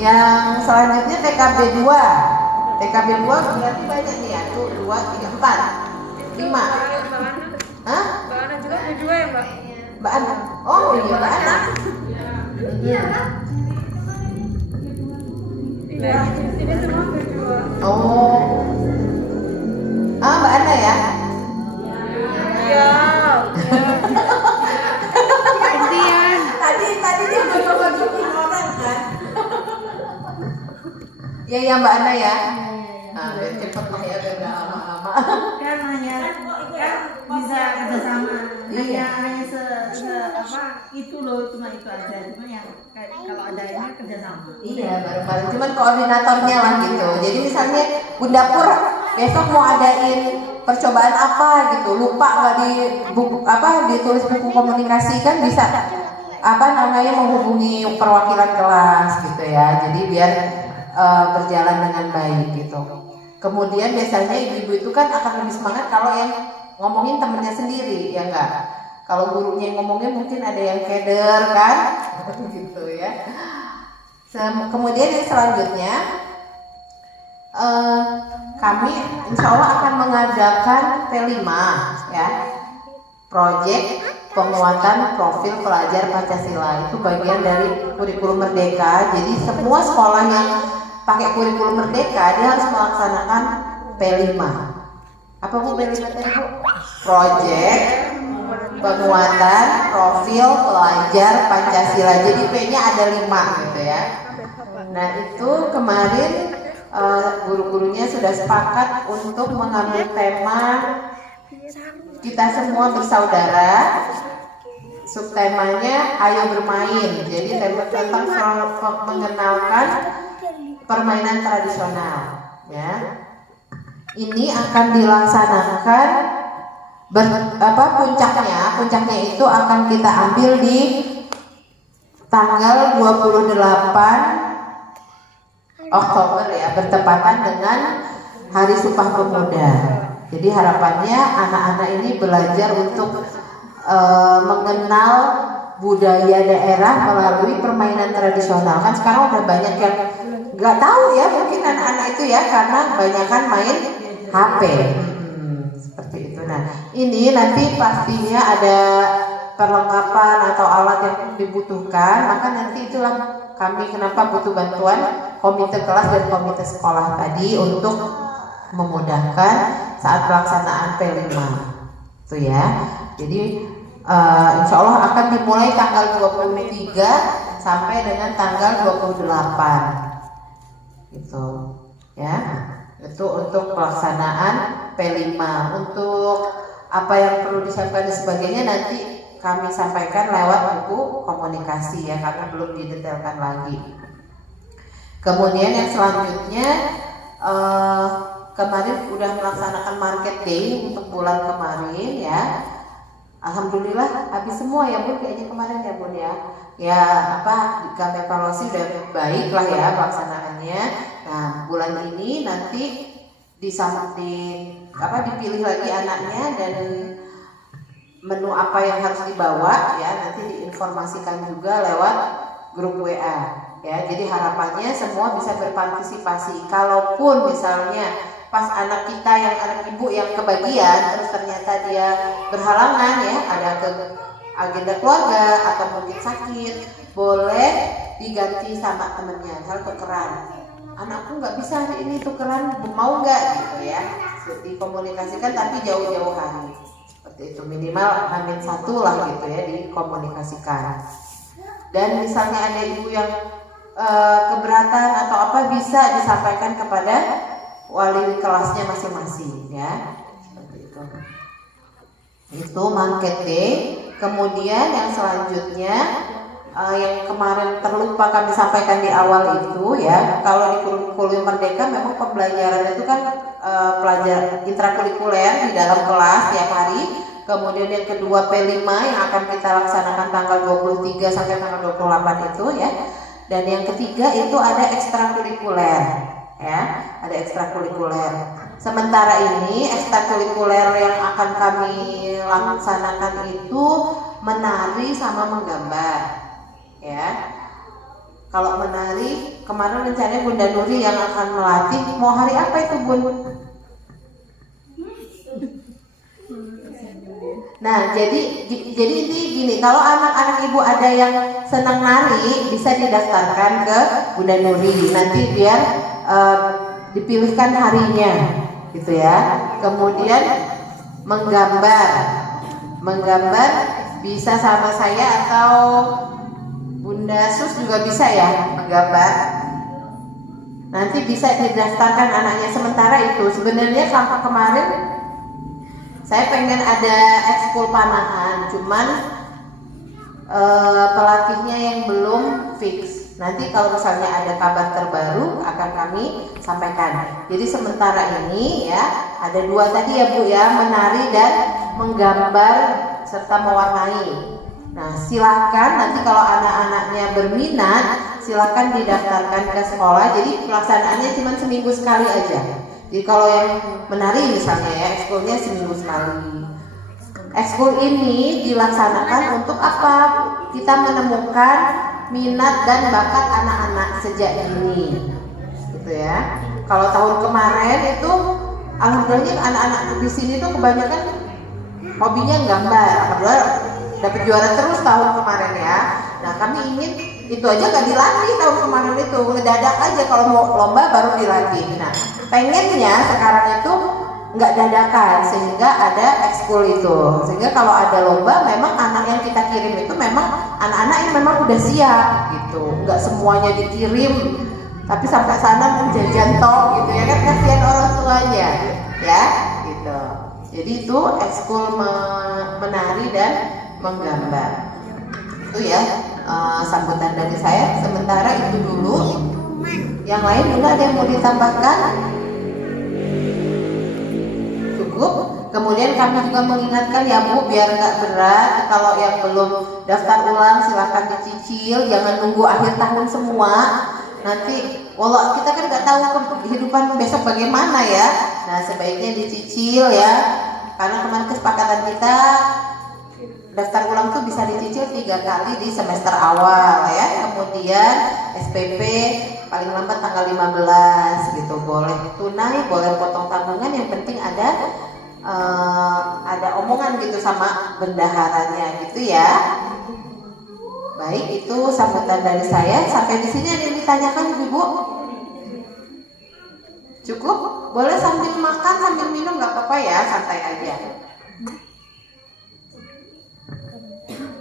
Yang selanjutnya TKB 2. TKB 2 berarti banyak nih ya. 1, 2, 3, 4, 5. Hah? Mbak Ana juga berdua ya Mbak? Mbak Ana. Oh iya Mbak Ana. Iya, di sini semua berdua. Oh. Mbak Ana ya. Iya. Tadi dia udah ngebagiin orang kan. Ya Mbak Ana ya. Biar cepet lah ya, biar nggak lama-lama. Kan hanya kan bisa kerjasama. Iya. Hanya itu loh, cuma itu aja. Cuma yang kalau ada ini kerjasama. Iya, bareng-bareng. Cuman koordinatornya lah gitu. Jadi misalnya Bunda Pur besok mau adain percobaan apa gitu, lupa nggak di buku ditulis buku komunikasi, kan bisa menghubungi perwakilan kelas gitu ya. Jadi biar berjalan dengan baik gitu. Kemudian biasanya ibu-ibu itu kan akan lebih semangat kalau yang ngomongin temennya sendiri, ya enggak? Kalau gurunya yang ngomongin mungkin ada yang keder kan, gitu ya. Kemudian yang selanjutnya kami insya Allah akan mengadakan P5 ya, proyek penguatan profil pelajar Pancasila. Itu bagian dari kurikulum Merdeka. Jadi semua sekolah yang pakai kurikulum Merdeka dia harus melaksanakan P5. Apa Bu P5 tadi Bu? Proyek penguatan profil pelajar Pancasila. Jadi P-nya ada 5 gitu ya. Nah itu kemarin guru-gurunya sudah sepakat untuk mengambil tema kita semua bersaudara. Subtemanya ayo bermain. Jadi tema tentang mengenalkan permainan tradisional ya. Ini akan dilaksanakan puncaknya itu akan kita ambil di tanggal 28 Oktober ya, bertepatan dengan Hari Sumpah Pemuda. Jadi harapannya anak-anak ini belajar untuk mengenal budaya daerah melalui permainan tradisional. Kan sekarang udah banyak yang nggak tahu ya, mungkin anak-anak itu ya, karena kebanyakan main HP. Seperti itu. Nah, ini nanti pastinya ada perlengkapan atau alat yang dibutuhkan, maka nanti itulah kami kenapa butuh bantuan komite kelas dan komite sekolah tadi untuk memudahkan saat pelaksanaan P5 itu ya. Jadi insya Allah akan dimulai tanggal 23 sampai dengan tanggal 28 gitu ya. Itu untuk pelaksanaan P5. Untuk apa yang perlu disiapkan dan sebagainya nanti kami sampaikan lewat buku komunikasi ya, karena belum didetailkan lagi. Kemudian yang selanjutnya kemarin udah melaksanakan market day untuk bulan kemarin ya. Alhamdulillah habis semua ya Bun, kayaknya kemarin ya Bun ya. Ya kami evaluasi udah baik lah ya pelaksanaannya. Nah bulan ini nanti dipilih lagi anaknya dan menu apa yang harus dibawa ya, nanti diinformasikan juga lewat grup WA ya. Jadi harapannya semua bisa berpartisipasi. Kalaupun misalnya pas anak kita yang anak ibu yang kebagian terus ternyata dia berhalangan ya, ada ke agenda keluarga atau mungkin sakit, boleh diganti sama temennya. Misal tukeran, anakku nggak bisa hari ini, tukeran mau nggak gitu ya, dikomunikasikan tapi jauh-jauh hari seperti itu, minimal H-1 lah gitu ya, dikomunikasikan. Dan misalnya ada ibu yang keberatan atau apa, bisa disampaikan kepada wali kelasnya masing-masing ya, seperti itu. Itu market day. Kemudian yang selanjutnya yang kemarin terlupa kami sampaikan di awal itu ya, kalau di kurikulum Merdeka memang pembelajaran itu kan pelajaran intrakurikuler di dalam kelas tiap hari. Kemudian yang kedua P5 yang akan kita laksanakan tanggal 23 sampai tanggal 28 itu ya. Dan yang ketiga itu ada ekstrakurikuler, ya, ada ekstrakurikuler. Sementara ini ekstrakurikuler yang akan kami laksanakan itu menari sama menggambar, ya. Kalau menari, kemarin rencananya Bunda Nuri yang akan melatih. Mau hari apa itu, Bun? Nah, jadi ini gini, kalau anak-anak ibu ada yang senang nari, bisa didaftarkan ke Bunda Nuri. Nanti biar dipilihkan harinya, gitu ya. Kemudian menggambar bisa sama saya atau Bunda Sus juga bisa ya menggambar. Nanti bisa didaftarkan anaknya. Sementara itu sebenarnya sampai kemarin saya pengen ada ekskul panahan, cuman pelatihnya yang belum fix. Nanti kalau misalnya ada kabar terbaru akan kami sampaikan. Jadi sementara ini ya ada dua tadi ya Bu ya, menari dan menggambar serta mewarnai. Nah, silakan nanti kalau anak-anaknya berminat, silakan didaftarkan ke sekolah. Jadi pelaksanaannya cuma seminggu sekali aja. Jadi kalau yang menari misalnya ya, ekskulnya seminggu sekali. Ekskul ini dilaksanakan untuk apa? Kita menemukan minat dan bakat anak-anak sejak dini, gitu ya. Kalau tahun kemarin itu, alhamdulillah anak-anak di sini tuh kebanyakan hobinya gambar. Alhamdulillah dapat juara terus tahun kemarin ya. Nah, kami ingin itu aja gak dilatih tahun kemarin itu, ngedadak aja kalau mau lomba baru dilatih. Nah, pengennya sekarang itu nggak dadakan sehingga ada ekskul itu, sehingga kalau ada lomba memang anak yang kita kirim itu memang anak-anak yang memang udah siap gitu, nggak semuanya dikirim tapi sampai sana menjajan toh gitu ya kan, kasihan orang tuanya ya gitu. Jadi itu ekskul menari dan menggambar itu ya. Sambutan dari saya sementara itu dulu. Yang lain juga ada yang mau ditambahkan? Cukup. Kemudian kami juga mengingatkan ya Bu, biar nggak berat, kalau yang belum daftar ulang silahkan dicicil, jangan nunggu akhir tahun semua. Nanti walau kita kan nggak tahu kehidupan besok bagaimana ya. Nah, sebaiknya dicicil ya, karena kemarin kesepakatan kita daftar ulang tuh bisa dicicil 3 kali di semester awal ya. Kemudian SPP paling lambat tanggal 15 gitu. Boleh tunai, boleh potong tabungan, yang penting ada omongan gitu sama bendaharanya gitu ya. Baik, itu sambutan dari saya. Sampai di sini ada yang ditanyakan Ibu? Cukup? Boleh sambil makan, sambil minum nggak apa-apa ya, santai aja.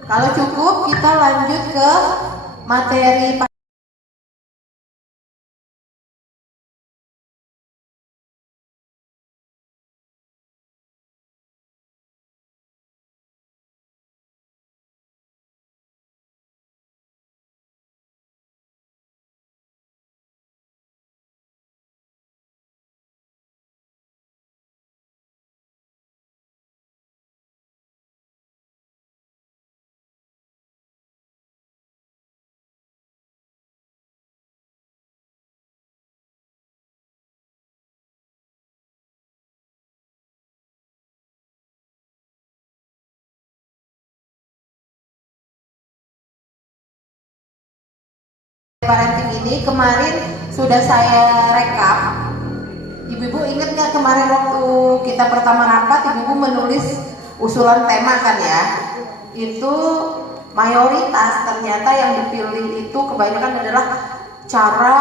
Kalau cukup, kita lanjut ke materi. Parenting ini kemarin sudah saya rekap. Ibu-ibu ingat nggak kemarin waktu kita pertama rapat, ibu-ibu menulis usulan tema kan ya? Itu mayoritas ternyata yang dipilih itu kebanyakan adalah cara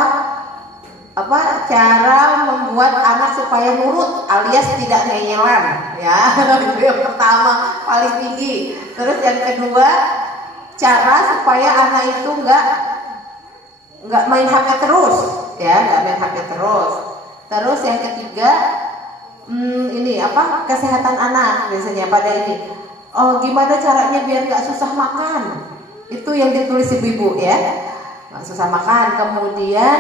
membuat anak supaya nurut alias tidak ngeyelan ya. Itu yang pertama paling tinggi. Terus yang kedua, cara supaya anak itu nggak main HP terus ya, nggak main HP terus. Terus yang ketiga kesehatan anak biasanya pada ini. Gimana caranya biar nggak susah makan, itu yang ditulis ibu-ibu ya, nggak susah makan. Kemudian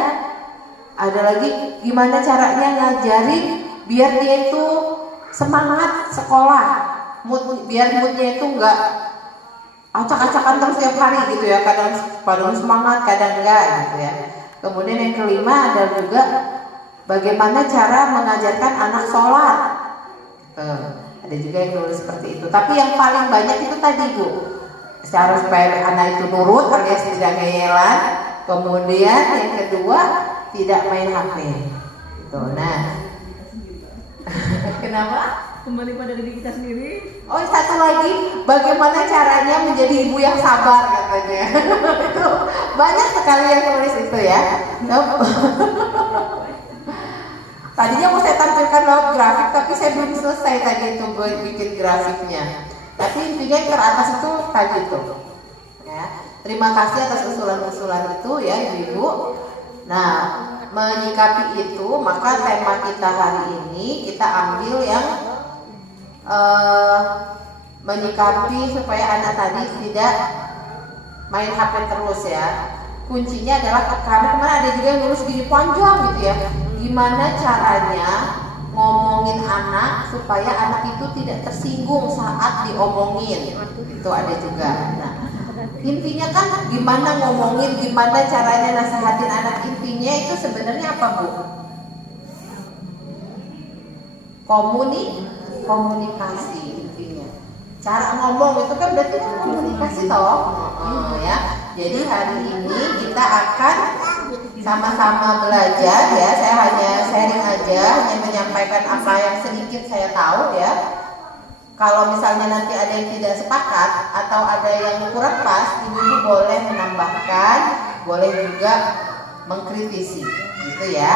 ada lagi gimana caranya ngajarin biar dia itu semangat sekolah, biar moodnya itu nggak acak-acakan terus setiap hari gitu ya, kadang semangat, kadang enggak gitu ya. Kemudian yang kelima adalah juga bagaimana cara mengajarkan anak sholat. Ada juga yang nulis seperti itu. Tapi yang paling banyak itu tadi Bu, secara supaya anak itu nurut alias tidak ngeyelan. Kemudian yang kedua tidak main HP. Gitu. Nah, kenapa? Kembali pada diri kita sendiri. Oh, satu lagi, bagaimana caranya menjadi ibu yang sabar katanya. Itu banyak sekali yang nulis itu ya. Tadinya mau saya tampilkan lewat grafik, tapi saya belum selesai tadi itu buat bikin grafiknya. Tapi intinya yang teratas itu tadi itu. Ya. Terima kasih atas usulan-usulan itu ya Ibu. Nah, menyikapi itu, maka tema kita hari ini kita ambil yang menyikapi supaya anak tadi tidak main HP terus ya. Kuncinya adalah karena kemarin ada juga yang nulis gini panjang gitu ya. Gimana caranya ngomongin anak supaya anak itu tidak tersinggung saat diomongin. Itu ada juga. Nah, intinya kan gimana ngomongin, gimana caranya nasihatin anak, intinya itu sebenarnya apa Bu? Komunikasi intinya. Cara ngomong itu kan berarti komunikasi toh. Ya. Jadi hari ini kita akan sama-sama belajar ya. Saya hanya sharing aja, hanya menyampaikan apa yang sedikit saya tahu ya. Kalau misalnya nanti ada yang tidak sepakat atau ada yang kurang pas, Ibu boleh menambahkan, boleh juga mengkritisi, gitu ya.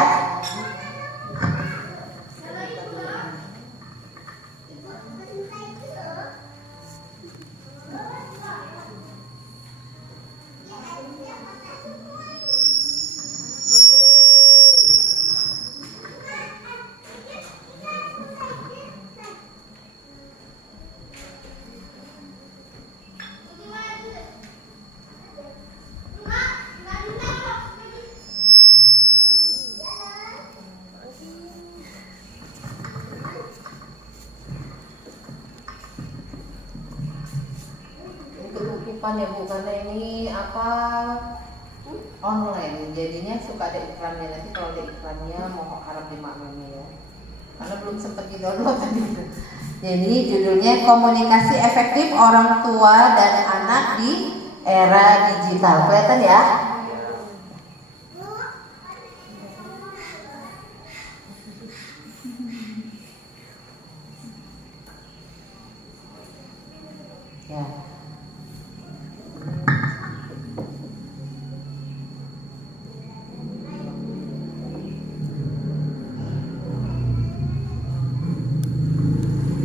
Ya Bu, karena ini online, jadinya suka ada iklannya. Nanti kalau ada iklannya mau harap dimaklumi ya, karena belum sempat di-download tadi. Jadi judulnya komunikasi efektif orang tua dan anak di era digital. Kelihatan ya? Ya.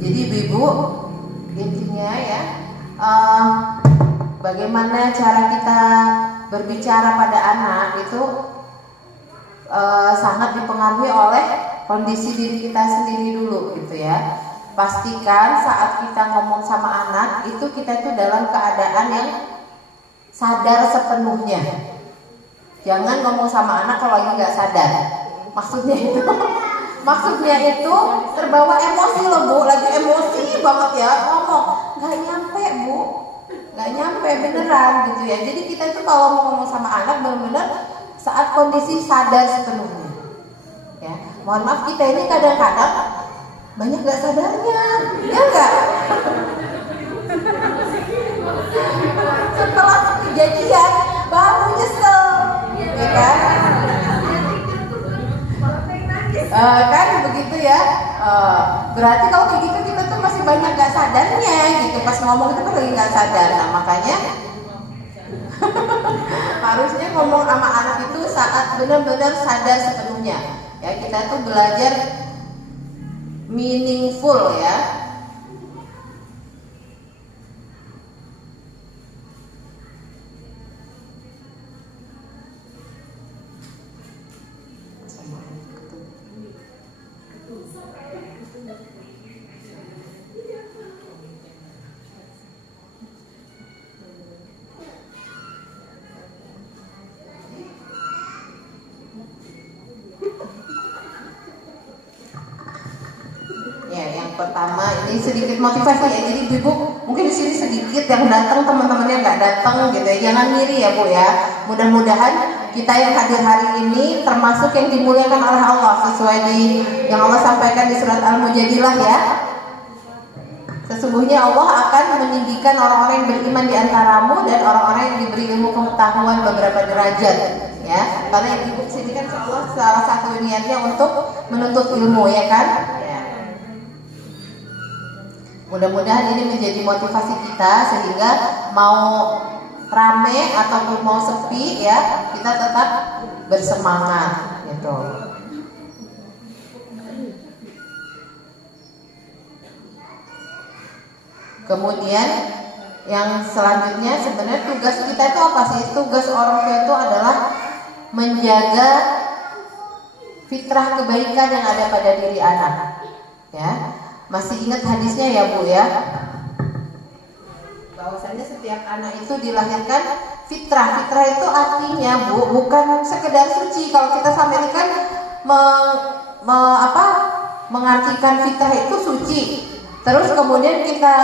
Jadi Ibu, intinya ya, bagaimana cara kita berbicara pada anak itu sangat dipengaruhi oleh kondisi diri kita sendiri dulu gitu ya. Pastikan saat kita ngomong sama anak itu kita itu dalam keadaan yang sadar sepenuhnya. Jangan ngomong sama anak kalau lagi nggak sadar. Maksudnya itu terbawa emosi loh Bu, lagi emosi banget ya ngomong, nggak nyampe Bu, nggak nyampe beneran gitu ya. Jadi kita itu kalau mau ngomong sama anak benar-benar saat kondisi sadar sepenuhnya. Ya, mohon maaf kita ini kadang-kadang banyak nggak sadarnya, ya nggak? Setelah kejadian baru nyesel, ya kan? Kan begitu ya. Berarti kalau kayak gitu kita tuh masih banyak gak sadarnya gitu. Pas ngomong itu kan lagi gak sadar. Nah makanya harusnya ngomong sama anak itu saat benar-benar sadar sepenuhnya. Ya kita tuh belajar meaningful ya. Pertama ini sedikit motivasi ya. Jadi Ibu Mungkin di sini sedikit yang datang, teman-temannya nggak datang gitu ya. Jangan ngiri ya Bu ya. Mudah-mudahan kita yang hadir hari ini termasuk yang dimuliakan oleh Allah sesuai di yang Allah sampaikan di surat Al-Mujadilah ya. Sesungguhnya Allah akan meninggikan orang-orang yang beriman di antaramu dan orang-orang yang diberi ilmu pengetahuan beberapa derajat ya. Karena ibu di sini kan Allah salah satu niatnya untuk menuntut ilmu ya kan. Mudah-mudahan ini menjadi motivasi kita sehingga mau rame ataupun mau sepi ya, kita tetap bersemangat gitu. Kemudian yang selanjutnya sebenarnya tugas kita itu apa sih? Tugas orang tua itu adalah menjaga fitrah kebaikan yang ada pada diri anak ya. Masih ingat hadisnya ya Bu ya, bahwasanya setiap anak itu dilahirkan fitrah. Fitrah itu artinya Bu bukan sekedar suci. Kalau kita sama ini kan mengartikan fitrah itu suci, terus kemudian kita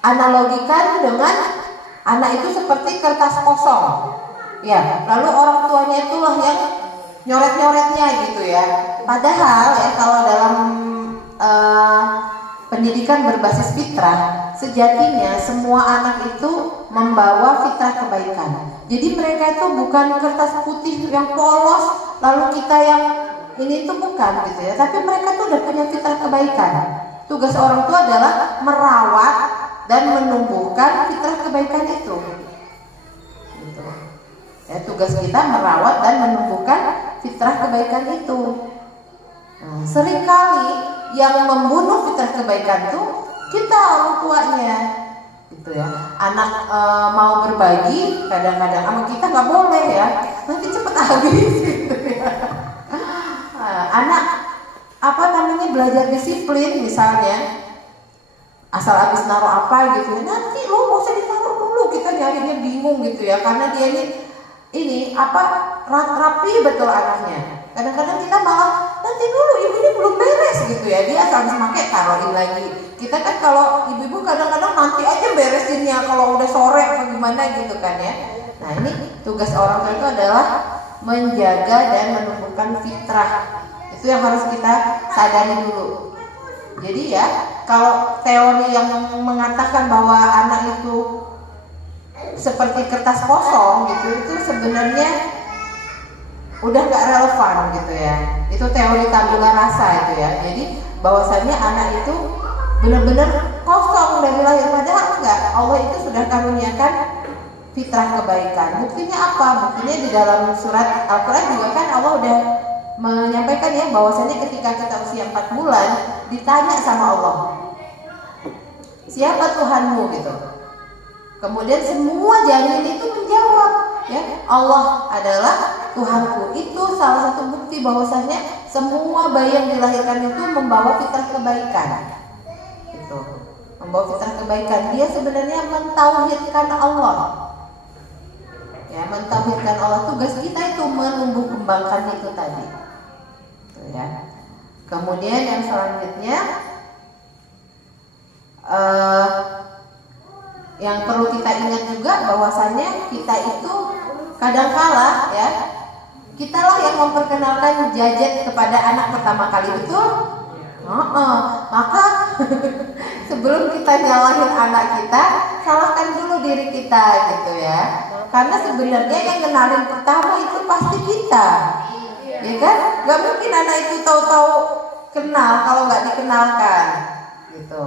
analogikan dengan anak itu seperti kertas kosong ya, lalu orang tuanya itulah yang nyoret-nyoretnya gitu ya. Padahal ya kalau dalam pendidikan berbasis fitrah, sejatinya semua anak itu membawa fitrah kebaikan. Jadi mereka itu bukan kertas putih yang polos lalu kita yang ini itu bukan gitu ya, tapi mereka tuh udah punya fitrah kebaikan. Tugas orang tua adalah merawat dan menumbuhkan fitrah kebaikan itu gitu. Ya, tugas kita merawat dan menumbuhkan fitrah kebaikan itu. Nah, seringkali yang membunuh fitrah kebaikan itu kita orang tuanya gitu ya. Anak mau berbagi kadang-kadang sama kita nggak boleh ya, nanti cepet habis gitu ya. Anak belajar disiplin misalnya, asal habis naruh apa gitu, nanti lo nggak usah ditaruh dulu, kita nyarinya bingung gitu ya, karena dia ini rapi betul anaknya. Kadang-kadang kita malah nanti dulu ibu ini belum beres gitu ya, dia asal habis pakai taruhin lagi. Kita kan kalau ibu-ibu kadang-kadang nanti aja beresinnya kalau udah sore atau gimana gitu kan ya. Nah ini tugas orang tua itu adalah menjaga dan menumbuhkan fitrah. Itu yang harus kita sadari dulu. Jadi ya kalau teori yang mengatakan bahwa anak itu seperti kertas kosong gitu, itu sebenarnya udah nggak relevan gitu ya. Itu teori tabula rasa itu ya. Jadi bahwasannya anak itu benar-benar kosong dari lahir, padahal enggak. Allah itu sudah karuniakan fitrah kebaikan. Buktinya apa? Buktinya di dalam surat Al-Quran juga kan Allah udah menyampaikan ya, bahwasannya ketika kita usia 4 bulan ditanya sama Allah, siapa Tuhanmu gitu. Kemudian semua janin itu menjawab ya, Allah adalah Tuhanku. Itu salah satu bukti bahwasannya semua bayi yang dilahirkan itu membawa fitrah kebaikan. Itu membawa fitrah kebaikan. Dia sebenarnya mentauhidkan Allah. Ya, mentauhidkan Allah. Tugas kita itu menumbuh kembangkan itu tadi. Tuh ya. Kemudian yang selanjutnya yang perlu kita ingat juga bahwasannya kita itu kadangkala ya, kitalah yang memperkenalkan gadget kepada anak pertama kali, betul? Maka sebelum kita nyalahin anak kita, salahkan dulu diri kita gitu ya. Karena sebenarnya yang kenalin pertama itu pasti kita, ya kan? Gak mungkin anak itu tahu-tahu kenal kalau nggak dikenalkan, gitu.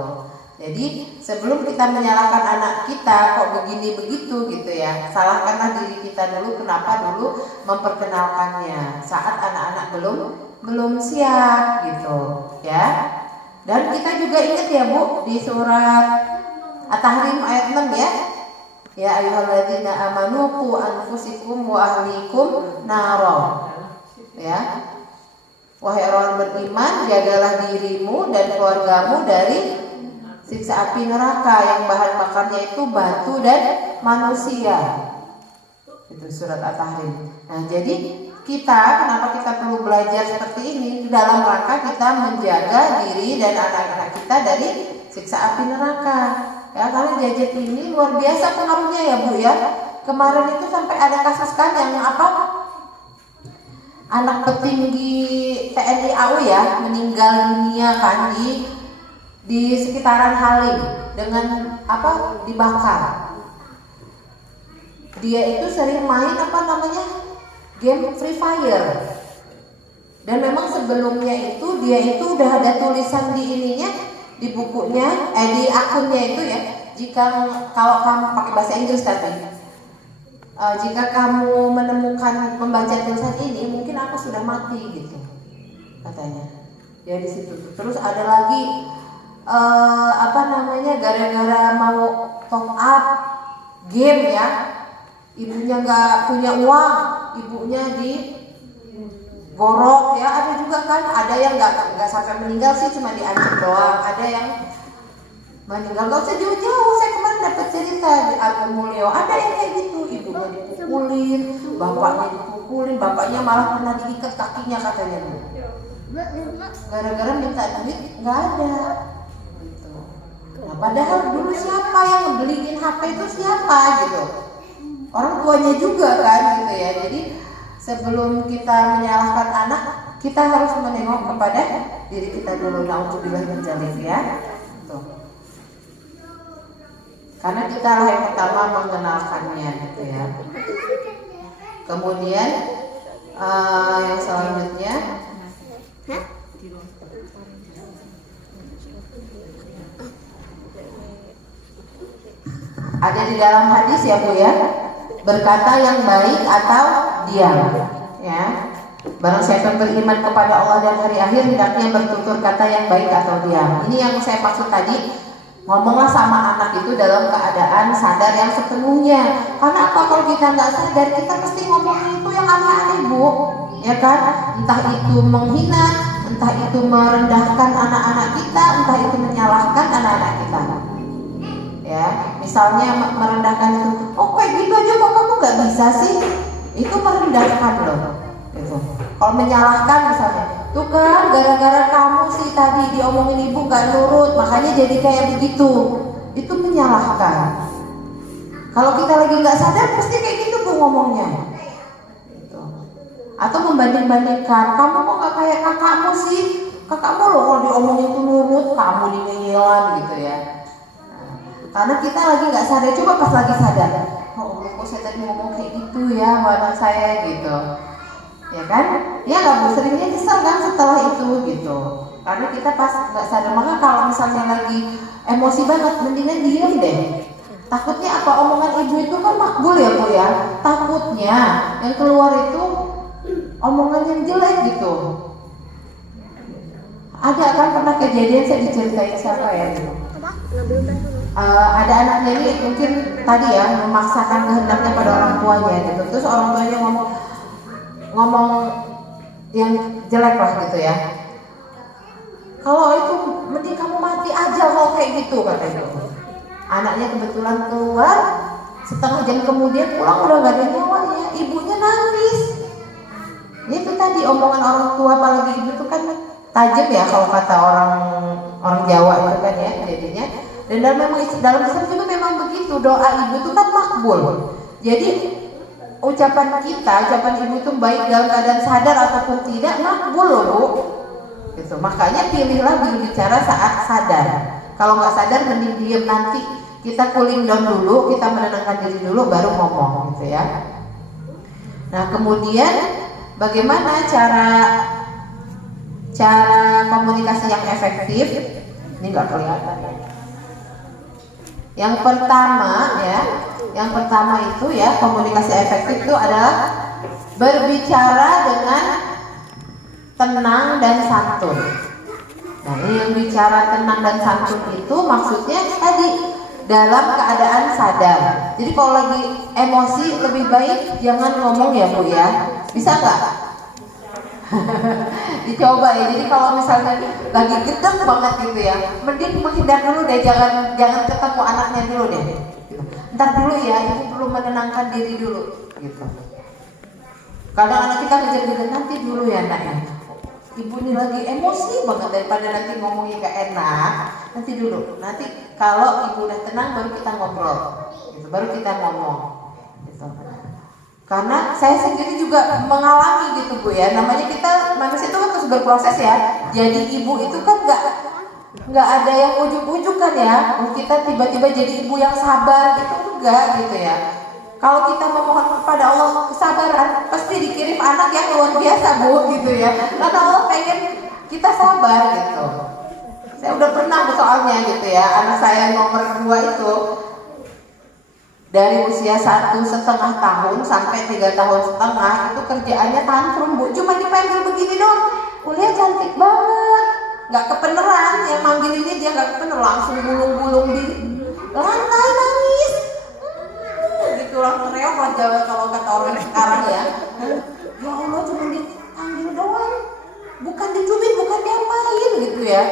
Jadi sebelum kita menyalahkan anak kita kok begini begitu gitu ya, salahkanlah diri kita dulu, kenapa dulu memperkenalkannya saat anak-anak belum siap gitu ya. Dan kita juga ingat ya Bu, di surat At-Tahrim ayat 6 ya. Ya ayyuhalladzina amanu qu anfusikum wa ahlikum naro. Ya. Wahai orang beriman, jagalah dirimu dan keluargamu dari siksa api neraka yang bahan bakarnya itu batu dan manusia. Itu surat At-Tahrim. Nah, jadi kenapa kita perlu belajar seperti ini? Dalam rangka kita menjaga diri dan anak-anak kita dari siksa api neraka. Ya, karena gadget ini luar biasa pengaruhnya ya Bu ya. Kemarin itu sampai ada kasus kan yang apa? Anak petinggi TNI AU ya meninggal dunia kan di sekitaran Halim dengan apa? Dibakar. Dia itu sering main apa namanya? Game Free Fire. Dan memang sebelumnya itu dia itu udah ada tulisan di ininya, di bukunya, di akunnya itu ya. Jika kalau kamu pakai bahasa Inggris tapi jika kamu menemukan membaca tulisan ini, mungkin aku sudah mati gitu, katanya. Ya di situ. Terus ada lagi apa namanya, gara-gara mau top up game ya, ibunya nggak punya uang, ibunya digorok ya. Ada juga kan, ada yang nggak sampai meninggal sih, cuma diancam doang. Ada yang meninggal nggak usah jauh-jauh. Saya kemarin dapat cerita di Agung Mulyo, ada yang kayak gitu, ibunya dipukulin, bapaknya dipukulin, bapaknya malah pernah diikat kakinya katanya Bu. Gara-gara minta duit nggak ada. Gitu. Nah, padahal dulu siapa yang beliin HP itu siapa gitu? Orang tuanya juga kan gitu ya. Jadi sebelum kita menyalahkan anak, kita harus menengok kepada diri kita dulu. Na'udzubillah min dzalik ya. Tuh. Karena kita lah yang pertama mengenalkannya gitu ya. Kemudian yang selanjutnya ada di dalam hadis ya Bu ya, berkata yang baik atau diam ya. Barang siapa beriman kepada Allah dan hari akhir, hendaknya bertutur kata yang baik atau diam. Ini yang saya maksud tadi. Ngomonglah sama anak itu dalam keadaan sadar yang sepenuhnya. Karena apa, kalau kita nggak sadar, kita pasti ngomongin itu yang aneh-aneh Bu, ya kan? Entah itu menghina, entah itu merendahkan anak-anak kita, entah itu menyalahkan anak-anak kita. Ya, misalnya merendahkan itu, oh kayak gitu aja kok kamu nggak bisa sih? Itu merendahkan loh. Gitu. Kalau menyalahkan misalnya, tuh kan gara-gara kamu sih tadi diomongin ibu gak nurut, makanya jadi kayak begitu. Itu menyalahkan. Kalau kita lagi gak sadar pasti kayak gitu Bu ngomongnya gitu. Atau membanding-bandingkan, kamu kok gak kayak kakakmu sih, kakakmu loh kalau diomongin itu nurut, kamu dingelan gitu ya. Karena kita lagi gak sadar, coba pas lagi sadar, oh kok saya tadi ngomong kayak gitu ya sama anak saya gitu. Ya kan? Ya nggak Bu, seringnya kesel kan setelah itu gitu. Karena kita pas nggak sadar. Maka kalau misalnya lagi emosi banget, mendingan diam deh. Takutnya apa, omongan ibu itu kan makbul ya Bu ya. Takutnya yang keluar itu omongan yang jelek gitu. Ada kan pernah kejadian, saya diceritain siapa ya gitu. Ada anaknya ini mungkin tadi ya memaksakan kehendaknya pada orang tuanya gitu. Terus orang tuanya ngomong yang jelek lah gitu ya. Kalau itu mending kamu mati aja kalau kayak gitu katanya. Anaknya kebetulan keluar, setengah jam kemudian pulang udah gak ada nyawanya. Ibunya nangis. Itu tadi omongan orang tua, apalagi ibu itu kan tajam ya kalau kata orang Jawa itu kan ya jadinya. Dan dalam Islam juga memang begitu, doa ibu itu kan makbul. Jadi ucapan ibu itu baik dalam keadaan sadar ataupun tidak, makbul loh Bu. Gitu. Makanya pilihlah berbicara saat sadar. Kalau nggak sadar mending diam, nanti kita cooling down dulu, kita menenangkan diri dulu, baru ngomong gitu ya. Nah kemudian bagaimana cara komunikasi yang efektif? Ini nggak kelihatan ya. Yang pertama itu ya, komunikasi efektif itu adalah berbicara dengan tenang dan santun. Nah, ini yang bicara tenang dan santun itu maksudnya tadi dalam keadaan sadar. Jadi kalau lagi emosi lebih baik jangan ngomong ya Bu ya. Bisa nggak? Dicoba ya. Jadi kalau misalnya lagi gedeg banget gitu ya, mending menghindar dulu deh, jangan ketemu anaknya dulu deh. Ntar dulu ya, ibu perlu menenangkan diri dulu gitu. Kadang anak kita ngejar-ngejar, nanti dulu ya anaknya. ibu ini lagi emosi banget, daripada nanti ngomongnya gak enak, nanti dulu. Nanti kalau ibu udah tenang baru kita ngobrol, gitu. Baru kita ngomong, gitu. Karena saya sendiri juga mengalami gitu Bu ya. Namanya kita manusia itu kan terus berproses ya. Jadi ibu itu kan nggak ada yang ujuk-ujuk kan ya. Kita tiba-tiba jadi ibu yang sabar gitu enggak gitu ya. Kalau kita memohon kepada Allah kesabaran, pasti dikirim anak yang luar biasa Bu gitu ya. Karena Allah pengen kita sabar gitu. Saya udah pernah soalnya gitu ya, anak saya yang nomor 2 itu dari usia 1,5 tahun sampai 3,5 tahun itu kerjaannya tantrum Bu, cuma dipanggil begini dong, kuliah cantik banget, nggak kepeneran, yang manggilinnya dia nggak kepener, langsung gulung-gulung di lantai nangis. Gitu langsung reok lah Jawa kalau kata orang sekarang ya. Ya Allah, cuma dipanggil doang, bukan dicubit, bukan diapain gitu ya.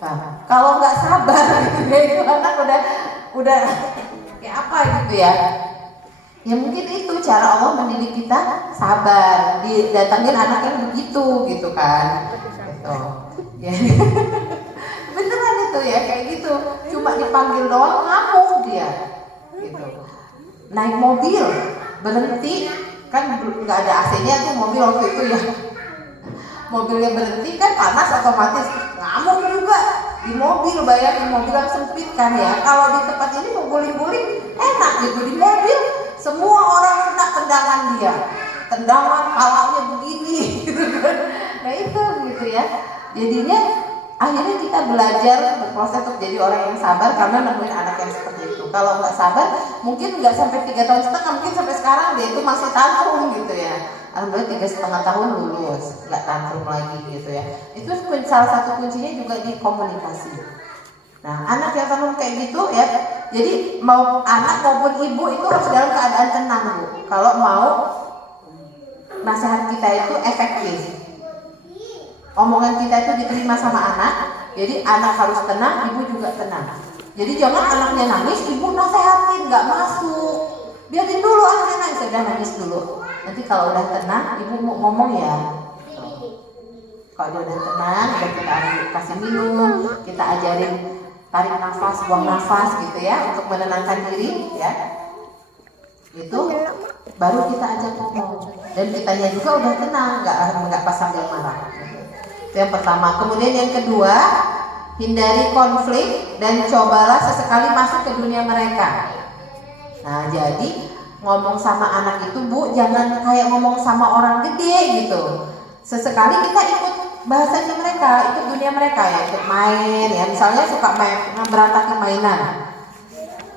Nah, kalau nggak sabar gitu ya, itu anak udah kayak apa gitu ya. Ya mungkin itu cara Allah mendidik kita sabar, didatangin anak yang begitu gitu kan. Gitu. Ya. Beneran itu ya kayak gitu. Cuma dipanggil doang ngamuk dia. Gitu. Naik mobil berhenti kan nggak ada AC-nya tuh mobil waktu itu ya. Mobilnya berhenti kan panas, otomatis ngamuk juga di mobil, bayangin mobil yang sempit kan ya. Kalau di tempat ini mau guling-guling enak gitu, di mobil semua orang kena tendangan dia, tendangan palanya begini gitu kan. Nah itu gitu ya. Jadinya akhirnya kita belajar berproses untuk jadi orang yang sabar karena nemuin anak yang seperti itu. Kalau nggak sabar mungkin nggak sampai 3,5 tahun, mungkin sampai sekarang dia itu masih tantrum gitu ya. Alhamdulillah 3,5 tahun lulus, nggak tantrum lagi gitu ya. Itu salah satu kuncinya juga di komunikasi. Nah, anak yang tantrum kayak gitu ya, jadi mau anak maupun ibu itu harus dalam keadaan tenang Bu. Kalau mau nasihat kita itu efektif, omongan kita itu diterima sama anak, jadi anak harus tenang, ibu juga tenang. Jadi jangan anaknya nangis, ibu nasehatin, nggak masuk. Biarin dulu anaknya nangis, udah nangis dulu. Nanti kalau udah tenang, ibu mau ngomong ya. Kalau dia udah tenang, udah kita kasih minum, kita ajarin tarik nafas, buang nafas gitu ya, untuk menenangkan diri ya. Itu baru kita ajak ngomong. Dan kitanya juga udah tenang, nggak pas sambil marah. Itu yang pertama. Kemudian yang kedua, hindari konflik dan cobalah sesekali masuk ke dunia mereka. Nah, jadi ngomong sama anak itu Bu, jangan kayak ngomong sama orang gede gitu. Sesekali kita ikut bahasanya mereka, ikut dunia mereka ya, ikut main ya. Misalnya suka main berantakin mainan,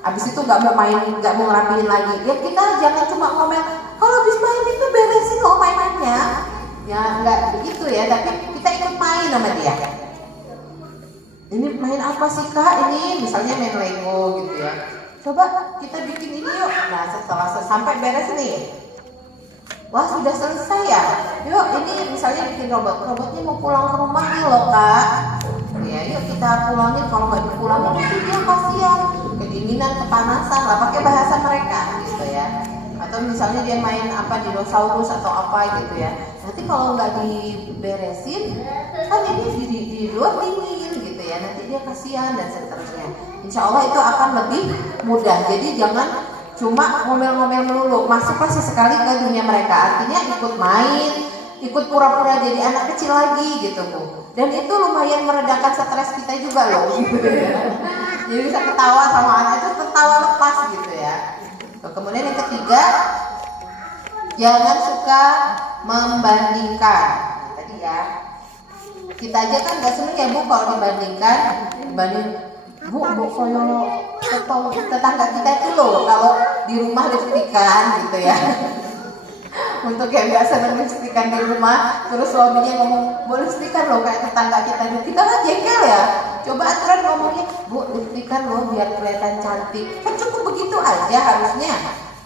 abis itu nggak mau main, nggak mau ngerapiin lagi. Ya kita jangan cuma ngomel, kalau habis main itu beresin loh mainannya. Ya nggak begitu ya, tapi kita ikut main sama dia. Ini main apa sih Kak? Ini misalnya main Lego gitu ya. Coba kita bikin ini yuk. Nah setelah sampai beres nih, wah sudah selesai ya. Yuk ini misalnya bikin robotnya mau pulang ke rumah nih loh Kak. Ya yuk kita pulangin, kalau nggak dipulangin nanti dia kasihan, kedinginan, kepanasan lah, pakai bahasa mereka gitu ya. Atau misalnya dia main apa dinosaurus atau apa gitu ya. Nanti kalau nggak diberesin, kan ini di luar dingin gitu ya. Nanti dia kasihan dan seterusnya. Insya Allah itu akan lebih mudah. Jadi jangan cuma ngomel-ngomel melulu. Masuklah sesekali ke dunia mereka. Artinya ikut main, ikut pura-pura jadi anak kecil lagi gitu Bu. Dan itu lumayan meredakan stres kita juga loh. Gitu ya. Jadi bisa ketawa sama anak itu, ketawa lepas gitu ya. Kemudian yang ketiga, jangan suka membandingkan. Tadi ya, kita aja kan nggak seneng ya Bu kalau dibandingkan. Bu koyo tetangga kita itu loh kalau di rumah lipstikan gitu ya. Untuk yang nggak seneng lipstikan di rumah, terus suaminya ngomong boleh lipstikan loh kayak tetangga kita kan jengkel ya. Coba aturan ngomongnya, Bu lipstikan loh biar kelihatan cantik. Kan cukup begitu aja harusnya,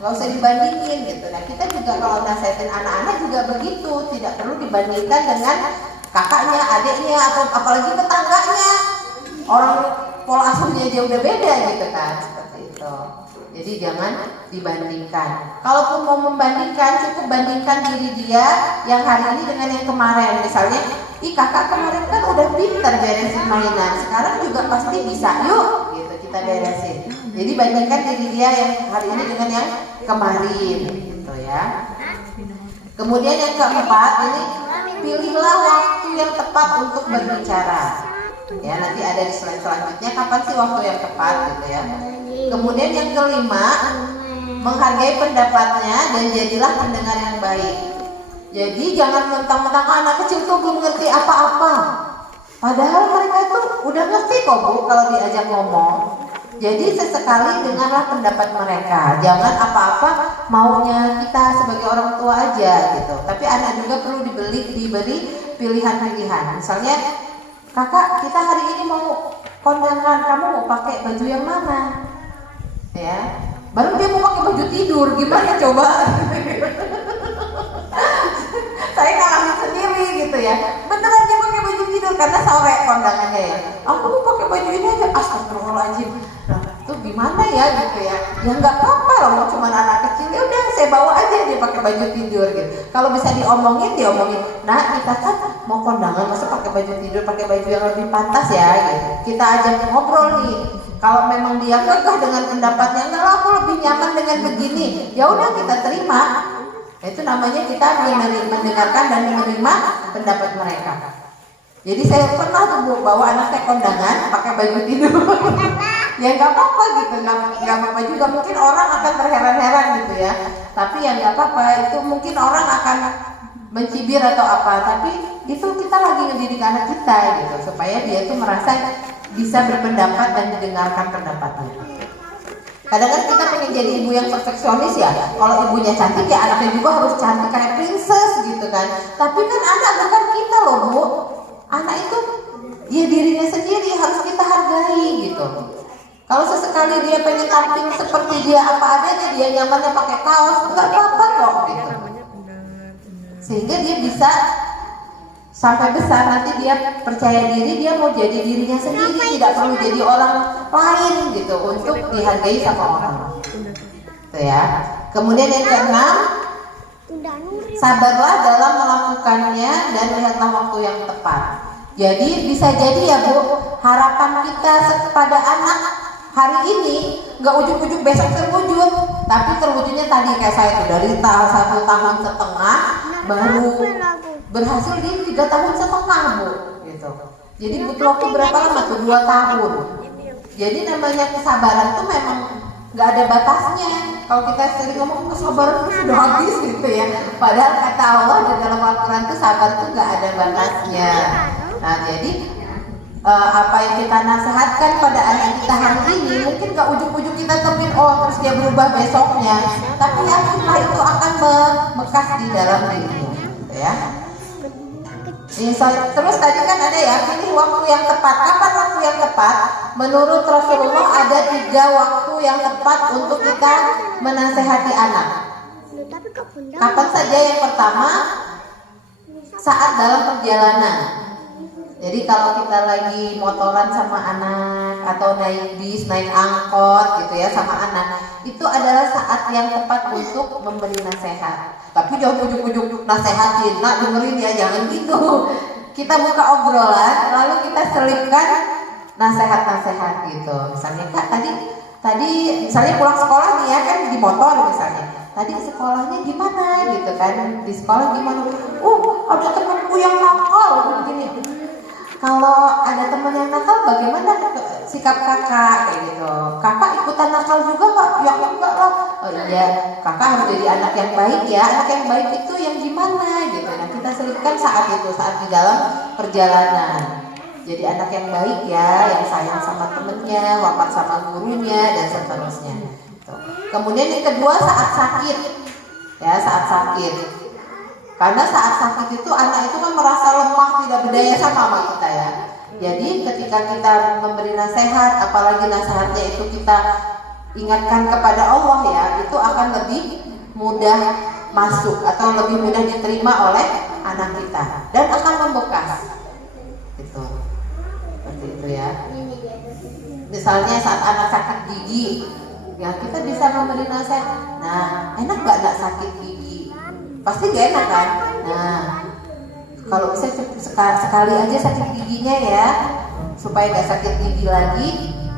nggak usah dibandingin gitu. Nah kita juga kalau nasihatin anak-anak juga begitu, tidak perlu dibandingkan dengan kakaknya, adiknya, atau apalagi tetangganya. Orang pola asuhnya aja udah beda gitu kan, seperti itu. Jadi jangan dibandingkan. Kalaupun mau membandingkan, cukup bandingkan diri dia yang hari ini dengan yang kemarin. Misalnya ih kakak kemarin kan udah pintar beresin mainan, sekarang juga pasti bisa, yuk gitu kita beresin. Jadi bandingkan diri dia yang hari ini dengan yang kemarin gitu ya. Kemudian yang keempat ini, pilihlah waktu yang tepat untuk berbicara. Ya, nanti ada di slide selanjutnya kapan sih waktu yang tepat gitu ya. Kemudian yang kelima, menghargai pendapatnya dan jadilah pendengar yang baik. Jadi jangan mentang-mentang anak kecil tuh belum ngerti apa-apa. Padahal mereka tuh udah ngerti kok Bu kalau diajak ngomong. Jadi sesekali dengarlah pendapat mereka. Jangan apa-apa maunya kita sebagai orang tua aja gitu. Tapi anak juga perlu diberi pilihan-pilihan. Misalnya, kakak kita hari ini mau kondangan, kamu mau pakai baju yang mana? Ya, baru dia mau pakai baju tidur, gimana coba? Saya ngalamin sendiri gitu ya. Beneran dia pakai baju tidur karena sore kondangannya ya. Aku mau pakai baju ini aja, astagfirullahaladzim. Nah, itu gimana ya gitu ya? Ya nggak apa-apa loh, cuma anak kecil. Ya udah saya bawa aja dia pakai baju tidur gitu. Kalau bisa diomongin. Nah kita kan mau kondangan, masa pakai baju tidur, pakai baju yang lebih pantas ya gitu. Kita ajak ngobrol nih. Kalau memang dia kekeh dengan pendapatnya, enggak lah aku lebih nyaman dengan begini. Ya udah kita terima. Itu namanya kita mendengarkan dan menerima pendapat mereka. Jadi saya pernah tuh bawa anak saya kondangan pakai baju tidur. Ya nggak apa-apa gitu, nggak apa-apa juga. Mungkin orang akan terheran-heran gitu ya. Tapi ya nggak apa-apa. Itu mungkin orang akan mencibir atau apa. Tapi itu kita lagi ngedidik anak kita gitu, supaya dia tuh merasa bisa berpendapat dan didengarkan pendapatnya. Kadang-kadang kita pengen jadi ibu yang perfeksionis ya. Kalau ibunya cantik ya anaknya juga harus cantik kayak princess gitu kan. Tapi kan anak bukan kita loh Bu. Anak itu ya dirinya sendiri, harus kita hargai gitu. Kalau sesekali dia pengen tampil seperti dia apa adanya, dia nyamannya pakai kaos, nggak apa-apa kok gitu. Sehingga dia bisa sampai besar nanti dia percaya diri, dia mau jadi dirinya sendiri, tidak perlu jadi orang lain gitu untuk dihargai sama orang. Tuh ya. Kemudian yang keenam, sabarlah dalam melakukannya dan lihatlah waktu yang tepat. Jadi bisa jadi ya Bu, harapan kita kepada anak hari ini nggak ujuk-ujuk besok terwujud, tapi terwujudnya tadi kayak saya tuh dari 1 tahun setengah baru berhasil di 3 tahun setengah Bu gitu. Jadi butuh waktu berapa lama tuh? 2 tahun. Jadi namanya kesabaran tuh memang nggak ada batasnya. Kalau kita sering ngomong kesabaran itu sudah habis gitu ya. Padahal kata Allah di dalam Al-Quran tuh sabar tuh nggak ada batasnya. Nah jadi apa yang kita nasihatkan pada anak kita hari ini mungkin gak ujuk-ujuk kita temuin terus dia berubah besoknya, tapi yakinlah itu akan membekas di dalam dirimu ya. Terus tadi kan ada ya, pilih waktu yang tepat. Kapan waktu yang tepat? Menurut Rasulullah ada 3 waktu yang tepat untuk kita menasehati anak. Kapan saja? Yang pertama, saat dalam perjalanan. Jadi kalau kita lagi motoran sama anak atau naik bis, naik angkot gitu ya sama anak, itu adalah saat yang tepat untuk memberi nasihat. Tapi jangan ujuk-ujuk nasehatin, nak dengerin ya, jangan gitu. Kita buka obrolan, lalu kita selipkan nasihat-nasihat gitu. Misalnya Kak, tadi misalnya pulang sekolah nih ya kan di motor misalnya. Tadi sekolahnya gimana gitu kan? Di sekolah gimana? Ada temanku yang nakal begini. Kalau ada teman yang nakal, bagaimana sikap kakak kayak gitu? Kakak ikutan nakal juga nggak? Ya enggak lah. Oh iya, kakak harus jadi anak yang baik ya. Anak yang baik itu yang gimana gitu? Nah kita selipkan saat itu, saat di dalam perjalanan. Jadi anak yang baik ya, yang sayang sama temennya, wafat sama gurunya dan seterusnya. Tuh. Kemudian yang kedua saat sakit, ya saat sakit. Karena saat sakit itu anak itu kan merasa lemah, tidak berdaya sama kita ya. Jadi ketika kita memberi nasihat, apalagi nasihatnya itu kita ingatkan kepada Allah ya, itu akan lebih mudah masuk atau lebih mudah diterima oleh anak kita dan akan membekas. Gitu. Seperti itu ya. Misalnya saat anak sakit gigi, ya kita bisa memberi nasihat. Nah, enak nggak sakit gigi? Pasti gak enak kan? Nah, Kalau bisa sekali aja sakit giginya ya, supaya gak sakit gigi lagi.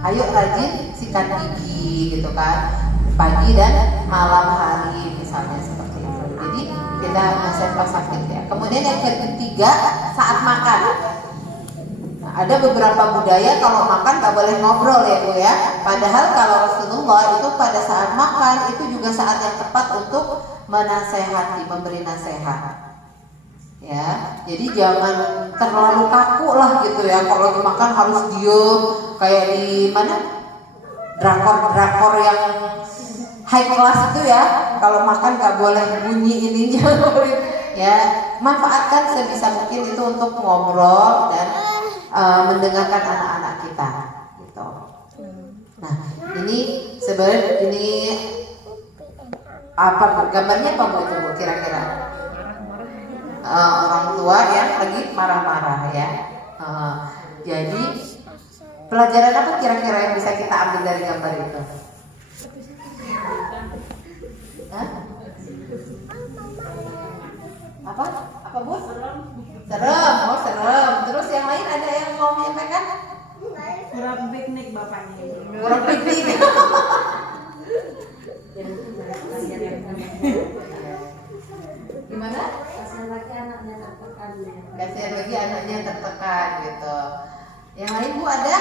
Ayo rajin sikat gigi gitu kan, pagi dan malam hari misalnya seperti itu. Jadi kita nasihat pas sakit ya. Kemudian yang ketiga, saat makan. Nah, ada beberapa budaya kalau makan gak boleh ngobrol ya Bu ya. Padahal kalau Rasulullah itu pada saat makan itu juga saat yang tepat untuk menasehati, memberi nasihat. Ya, jadi jangan terlalu kaku lah gitu ya. Kalau lagi makan harus diem kayak di mana drakor yang high class itu ya. Kalau makan nggak boleh bunyi ininya. Ya, manfaatkan sebisa mungkin itu untuk ngobrol dan mendengarkan anak-anak kita. Gitu. Nah, ini sebenarnya ini apa gambarnya apa Bu itu kira-kira? Orang tua yang lagi marah-marah ya. Jadi pelajaran apa kira-kira yang bisa kita ambil dari gambar itu? Hah? Apa? Apa Bu? Serem, oh serem. Terus yang lain ada yang mau menyampaikan? Kurang piknik bapaknya. Kurang piknik. Gimana? Kasihan lagi anaknya tertekan gitu. Yang lain Bu ada?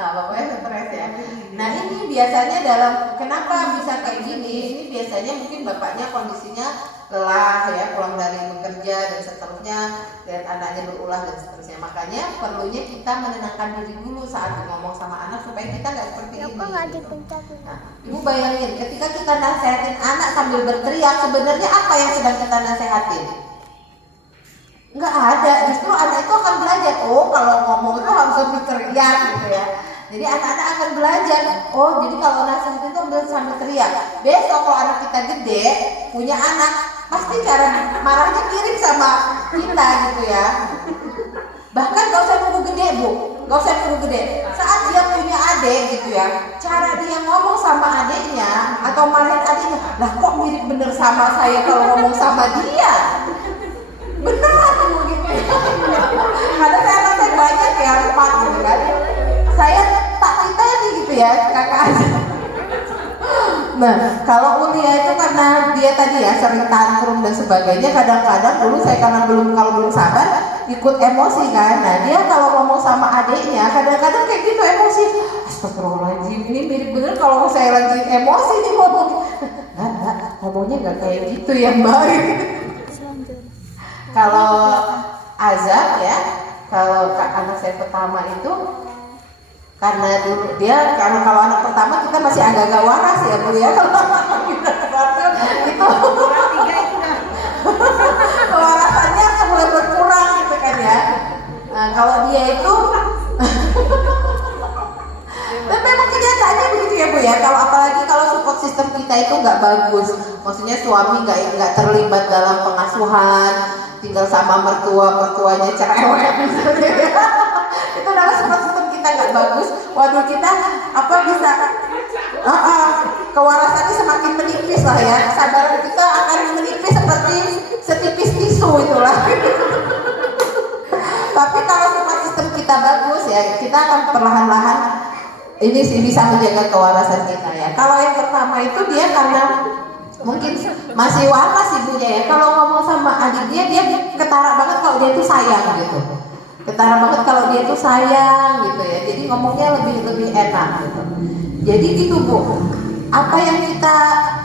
Bapaknya stres ya. Nah ini biasanya dalam kenapa bisa kayak gini? Ini biasanya mungkin bapaknya kondisinya lelah ya, pulang dari bekerja dan seterusnya, dan anaknya berulah dan seterusnya. Makanya perlunya kita menenangkan diri dulu saat ngomong sama anak supaya kita nggak seperti ini. Nah, Ibu bayangin ketika kita nasihatin anak sambil berteriak, sebenarnya apa yang sedang kita nasihatin? Nggak ada, justru anak itu akan belajar. Oh kalau ngomong itu harus berteriak gitu ya. Jadi anak-anak akan belajar. Oh jadi kalau nasihat itu sambil teriak. Besok kalau anak kita gede, punya anak, pasti cara marahnya mirip sama kita gitu ya. Bahkan gak usah nunggu gede Bu, gak usah nunggu gede. Saat dia punya adik gitu ya, cara dia ngomong sama adiknya atau marahin adiknya, lah kok mirip bener sama saya kalau ngomong sama dia. Beneran gitu ya. Karena saya rasa banyak ya 4 gitu kan. Saya tak titeni gitu ya kakak aja. Nah kalau Ulia itu karena dia tadi ya sering tantrum dan sebagainya, kadang-kadang dulu saya karena belum sabar ikut emosi kan. Nah dia kalau ngomong sama adiknya kadang-kadang kayak gitu emosi. Astagfirullahaladzim, ini mirip bener kalau saya lagi emosi nih ngomong. Enggak, ngomongnya nggak kayak gitu ya Mbak. Kalau Azab ya, kalau anak saya pertama itu karena dulu dia kalau anak pertama kita masih agak-agak waras ya Bu ya. Kalau kita itu kewarasannya mulai berkurang gitu kan ya. Nah, kalau dia itu tapi memang kenyataannya begitu ya Bu ya. Kalau apalagi kalau support system kita itu nggak bagus, maksudnya suami nggak terlibat dalam pengasuhan, tinggal sama mertuanya cerewet misalnya. Itu adalah support system kita nggak bagus. Waduh kita bisa kewarasannya semakin menipis lah ya. Kesadaran kita akan menipis seperti setipis tisu itulah. Tapi kalau support system kita bagus ya, kita akan perlahan-lahan ini sih bisa menjaga kewarasan kita ya. Kalau yang pertama itu dia karena mungkin masih waras ibunya ya. Kalau ngomong sama adiknya dia ketara banget kalau dia itu sayang gitu. Ketara banget kalau dia itu sayang gitu ya. Jadi ngomongnya lebih enak gitu. Jadi gitu Bu. Apa yang kita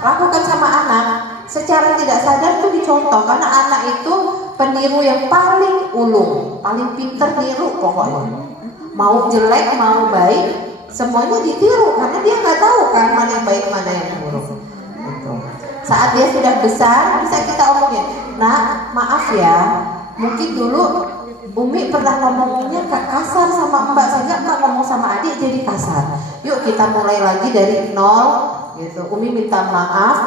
lakukan sama anak secara tidak sadar itu dicontoh, karena anak itu peniru yang paling ulung, paling pinter niru pokoknya. Mau jelek mau baik semuanya ditiru karena dia nggak tahu kan mana yang baik mana yang buruk. Gitu. Saat dia sudah besar bisa kita omongin, nah maaf ya, mungkin dulu Umi pernah ngomongnya kasar sama Mbak, sehingga Mbak ngomong sama adik jadi kasar. Yuk kita mulai lagi dari nol gitu. Umi minta maaf,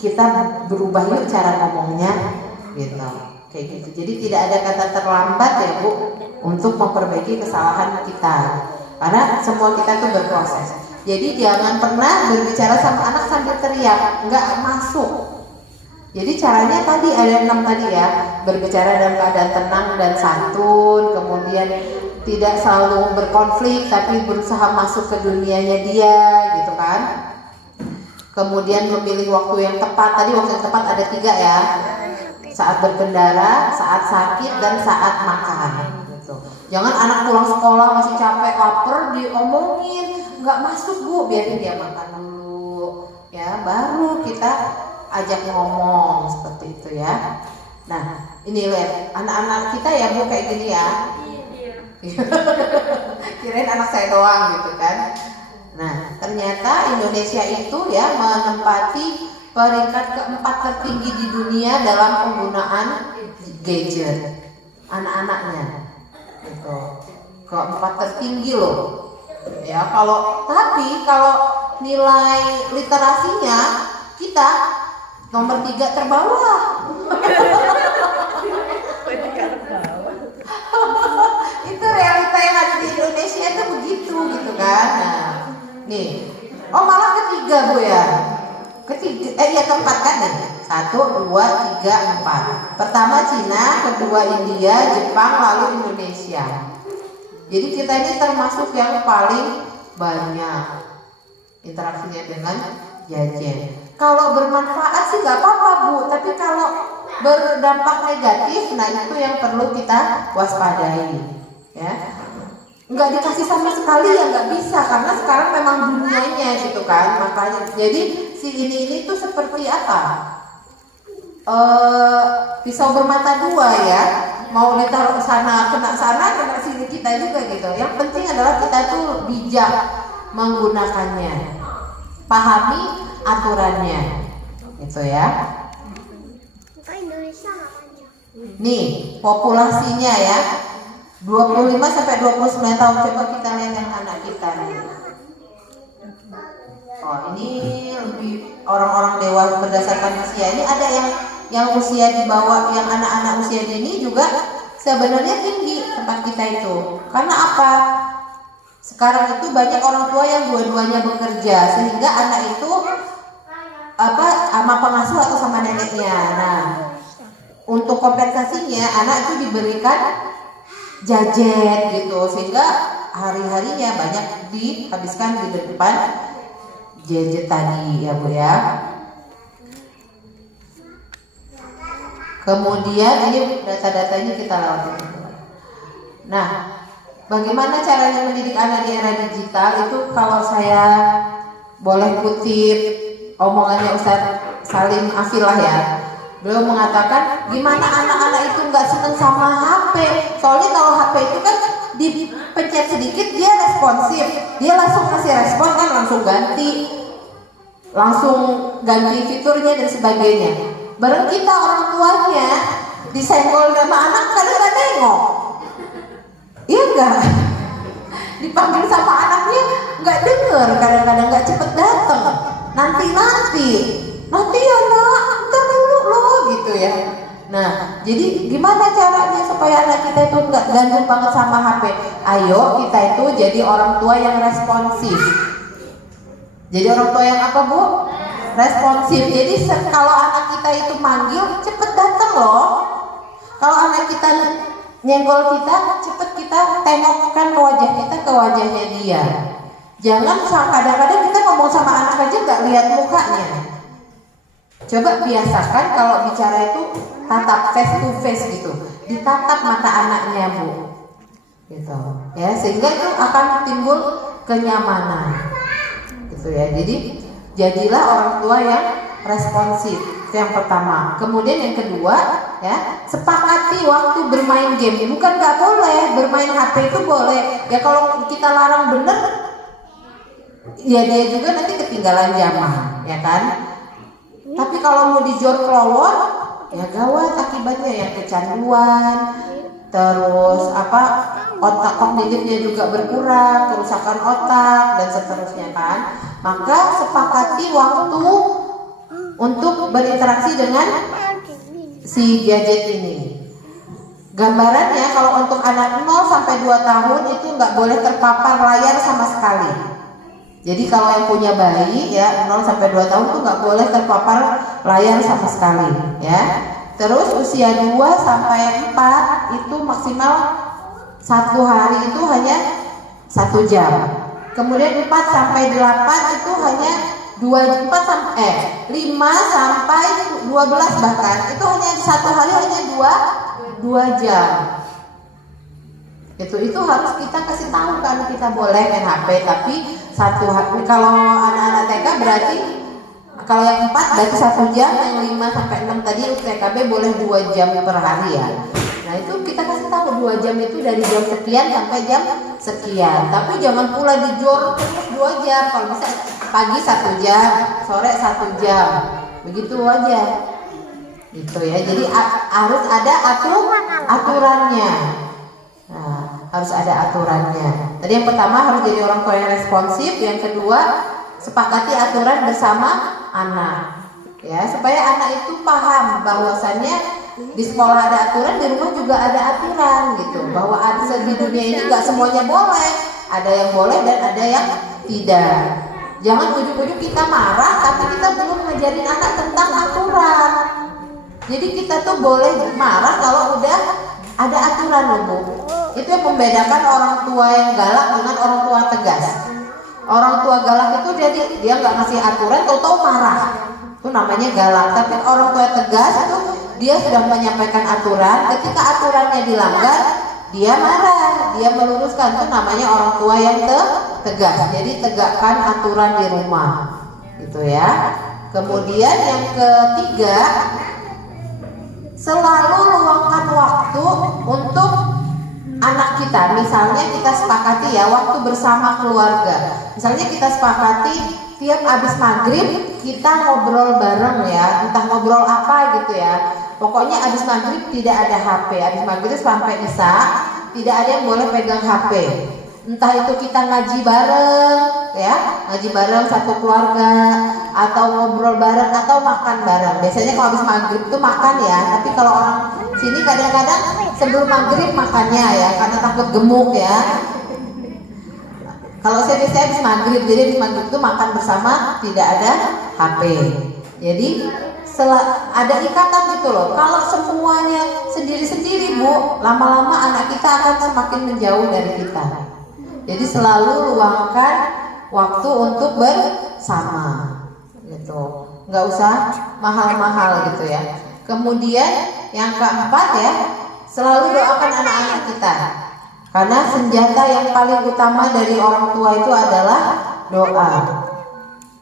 kita berubah yuk cara ngomongnya gitu. Kayak gitu. Jadi tidak ada kata terlambat ya Bu untuk memperbaiki kesalahan kita. Karena semua kita itu berproses. Jadi jangan pernah berbicara sama anak sambil teriak, nggak masuk. Jadi caranya tadi ada 6 tadi ya, berbicara dalam keadaan tenang dan santun, kemudian tidak selalu berkonflik tapi berusaha masuk ke dunianya dia gitu kan. Kemudian memilih waktu yang tepat, tadi waktu yang tepat ada 3 ya, saat berkendara, saat sakit, dan saat makan gitu. Jangan anak pulang sekolah masih capek, lapar, diomongin, nggak masuk bu, biarin dia makan dulu ya, baru kita ajak ngomong seperti itu ya. Nah ini lihat anak-anak kita ya bu kayak gini ya. Kirain anak saya doang gitu kan. Nah ternyata Indonesia itu ya menempati peringkat keempat tertinggi di dunia dalam penggunaan gadget anak-anaknya gitu. Keempat tertinggi loh ya. Tapi kalau nilai literasinya kita nomor 3 terbawah. Itu realita yang ada di Indonesia itu begitu gitu kan. Nah, nih. Oh malah ketiga bu ya. Keempat kan nih. 1, 2, 3, 4. Pertama Cina, kedua India, Jepang, lalu Indonesia. Jadi kita ini termasuk yang paling banyak interaksinya dengan gadget. Kalau bermanfaat sih nggak apa-apa bu, tapi kalau berdampak negatif, nah itu yang perlu kita waspadai, ya. Nggak dikasih sama sekali ya nggak bisa, karena sekarang memang dunianya gitu kan, makanya. Jadi si ini tuh seperti apa? Pisau bermata dua ya, mau ditaruh sana kena sini kita juga gitu. Yang penting adalah kita tuh bijak menggunakannya, pahami aturannya gitu ya. Nih populasinya ya 25 sampai 29 tahun. Coba kita lihat yang anak kita nih. Oh ini lebih orang-orang dewasa berdasarkan usia. Ini ada yang usia di bawah, yang anak-anak usia dini juga sebenarnya tinggi tempat kita itu. Karena apa? Sekarang itu banyak orang tua yang dua-duanya bekerja, sehingga anak itu sama pengasuh atau sama neneknya. Nah, untuk kompensasinya anak itu diberikan gadget gitu, sehingga hari-harinya banyak dihabiskan di depan gadget tadi ya bu ya. Kemudian ini data-datanya kita lewatin. Nah, bagaimana caranya mendidik anak di era digital itu, kalau saya boleh kutip omongannya Ustadz Salim Afilah ya, beliau mengatakan gimana anak-anak itu nggak seneng sama HP. Soalnya kalau HP itu kan dipencet sedikit dia responsif, dia langsung kasih respon kan, langsung ganti fiturnya dan sebagainya. Bareng kita orang tuanya disenggol sama anak kadang nggak nengok, iya enggak? Dipanggil sama anaknya nggak denger, kadang-kadang nggak cepet datang. Nanti ya nak, ntar dulu loh gitu ya. Nah, jadi gimana caranya supaya anak kita itu nggak gandul banget sama HP? Ayo kita itu jadi orang tua yang responsif. Jadi orang tua yang apa bu? Responsif. Jadi kalau anak kita itu manggil, cepet datang loh. Kalau anak kita nyenggol kita, cepet kita tengokkan wajah kita ke wajahnya dia. Jangan kadang-kadang kita ngomong sama anak aja nggak lihat mukanya. Coba biasakan kalau bicara itu tatap face to face gitu, ditatap mata anaknya bu, gitu ya, sehingga itu akan timbul kenyamanan, gitu ya. Jadi jadilah orang tua yang responsif, itu yang pertama. Kemudian yang kedua ya, sepakati waktu bermain game. Bukan nggak boleh bermain HP, itu boleh ya. Kalau kita larang bener, ya dia juga nanti ketinggalan zaman, ya kan. Tapi kalau mau dijor kelowor, ya gawat akibatnya, yang kecanduan, terus otak kognitifnya juga berkurang, kerusakan otak dan seterusnya kan. Maka sepakati waktu untuk berinteraksi dengan si gadget ini. Gambarannya kalau untuk anak 0 sampai 2 tahun itu nggak boleh terpapar layar sama sekali. Jadi kalau yang punya bayi ya 0 sampai 2 tahun tuh nggak boleh terpapar layar sama sekali ya. Terus usia 2 sampai 4 itu maksimal 1 hari itu hanya 1 jam. Kemudian 4 sampai 8 itu hanya 5 sampai 12 bahkan itu hanya 1 hari hanya 2 jam. Itu harus kita kasih tahu kan, kita boleh main HP tapi 1 hari. Kalau anak-anak TK berarti kalau yang 4 berarti 1 jam, yang 5 sampai 6 tadi TKB boleh 2 jam per hari ya. Nah itu kita kasih tahu 2 jam itu dari jam sekian sampai jam sekian. Tapi jangan pula dijor terus 2 jam. Kalau bisa pagi 1 jam, sore 1 jam, begitu aja. Gitu ya. Jadi harus ada aturannya. Nah, harus ada aturannya. Tadi yang pertama harus jadi orang tua yang responsif. Yang kedua sepakati aturan bersama anak. Ya supaya anak itu paham bahwasannya di sekolah ada aturan, di rumah juga ada aturan gitu. Bahwa di dunia ini nggak semuanya boleh, ada yang boleh dan ada yang tidak. Jangan ujung-ujung kita marah tapi kita belum ngajarin anak tentang aturan. Jadi kita tuh boleh marah kalau udah ada aturan loh Bu. Itu yang membedakan orang tua yang galak dengan orang tua tegas. Orang tua galak itu dia nggak ngasih aturan, tahu-tahu marah. Itu namanya galak. Tapi orang tua tegas itu dia sudah menyampaikan aturan, ketika aturannya dilanggar dia marah, dia meluruskan. Itu namanya orang tua yang tegas. Jadi tegakkan aturan di rumah gitu ya. Kemudian yang ketiga, selalu luangkan waktu untuk anak kita. Misalnya kita sepakati ya waktu bersama keluarga. Misalnya kita sepakati tiap habis maghrib kita ngobrol bareng ya, entah ngobrol apa gitu ya. Pokoknya habis maghrib tidak ada HP. Habis maghrib sampai isya tidak ada yang boleh pegang HP. Entah itu kita ngaji bareng ya, ngaji bareng satu keluarga, atau ngobrol bareng, atau makan bareng. Biasanya kalau habis maghrib itu makan ya. Tapi kalau orang sini kadang-kadang sebelum maghrib makannya ya, karena takut gemuk ya. Kalau saya biasanya habis maghrib, jadi habis maghrib itu makan bersama, tidak ada HP. Jadi ada ikatan gitu loh. Kalau semuanya sendiri-sendiri Bu, lama-lama anak kita akan semakin menjauh dari kita. Jadi selalu luangkan waktu untuk bersama gitu. Nggak usah mahal-mahal gitu ya. Kemudian yang keempat ya, selalu doakan anak-anak kita. Karena senjata yang paling utama dari orang tua itu adalah doa.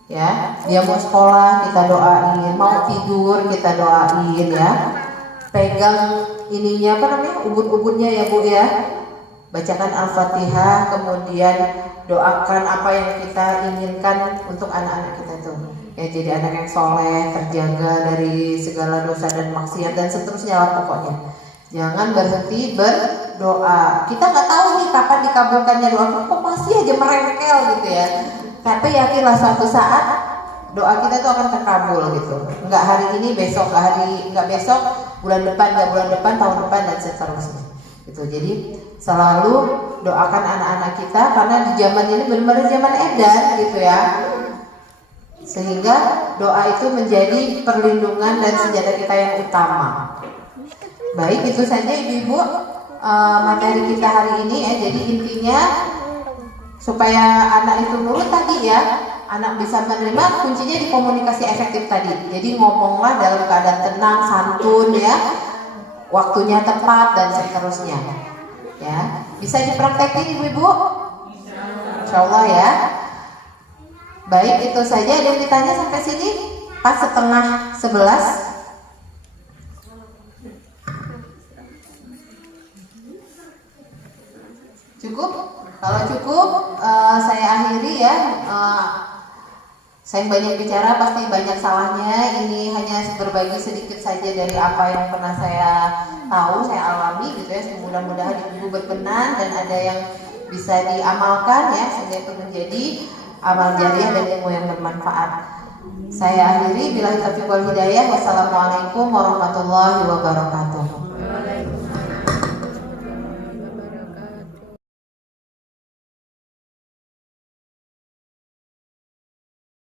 Ya, dia mau sekolah kita doain, mau tidur kita doain ya. Pegang ininya apa namanya, ubun-ubunnya ya Bu ya. Bacakan Al-Fatihah, kemudian doakan apa yang kita inginkan untuk anak-anak kita itu. Ya jadi anak yang soleh, terjaga dari segala dosa dan maksiat dan seterusnya lah pokoknya. Jangan berhenti berdoa. Kita nggak tahu nih kapan dikabulkannya doa. Kok masih aja merengkel gitu ya. Tapi yakinlah suatu saat doa kita itu akan terkabul gitu. Nggak hari ini, besok, nggak besok, bulan depan, nggak bulan depan, tahun depan dan seterusnya. Gitu. Jadi selalu doakan anak-anak kita karena di zaman ini benar-benar zaman edan gitu ya. Sehingga doa itu menjadi perlindungan dan senjata kita yang utama. Baik, itu saja Ibu-ibu materi kita hari ini ya. Jadi intinya supaya anak itu nurut tadi ya, anak bisa menerima, kuncinya di komunikasi efektif tadi. Jadi ngomonglah dalam keadaan tenang, santun ya, waktunya tepat dan seterusnya. Ya, bisa dipraktekin Ibu-ibu? Insyaallah ya. Baik, itu saja. Ada yang ditanya sampai sini? Pas 10:30. Cukup? Kalau cukup, saya akhiri ya. Saya banyak bicara, pasti banyak salahnya. Ini hanya berbagi sedikit saja dari apa yang pernah saya tahu, saya alami gitu ya. Mudah-mudahan Ibu berkenan dan ada yang bisa diamalkan ya, sehingga itu menjadi amal jariah dan ilmu yang bermanfaat. Saya akhiri, billahi taufiq wal hidayah. Wassalamualaikum warahmatullahi wabarakatuh.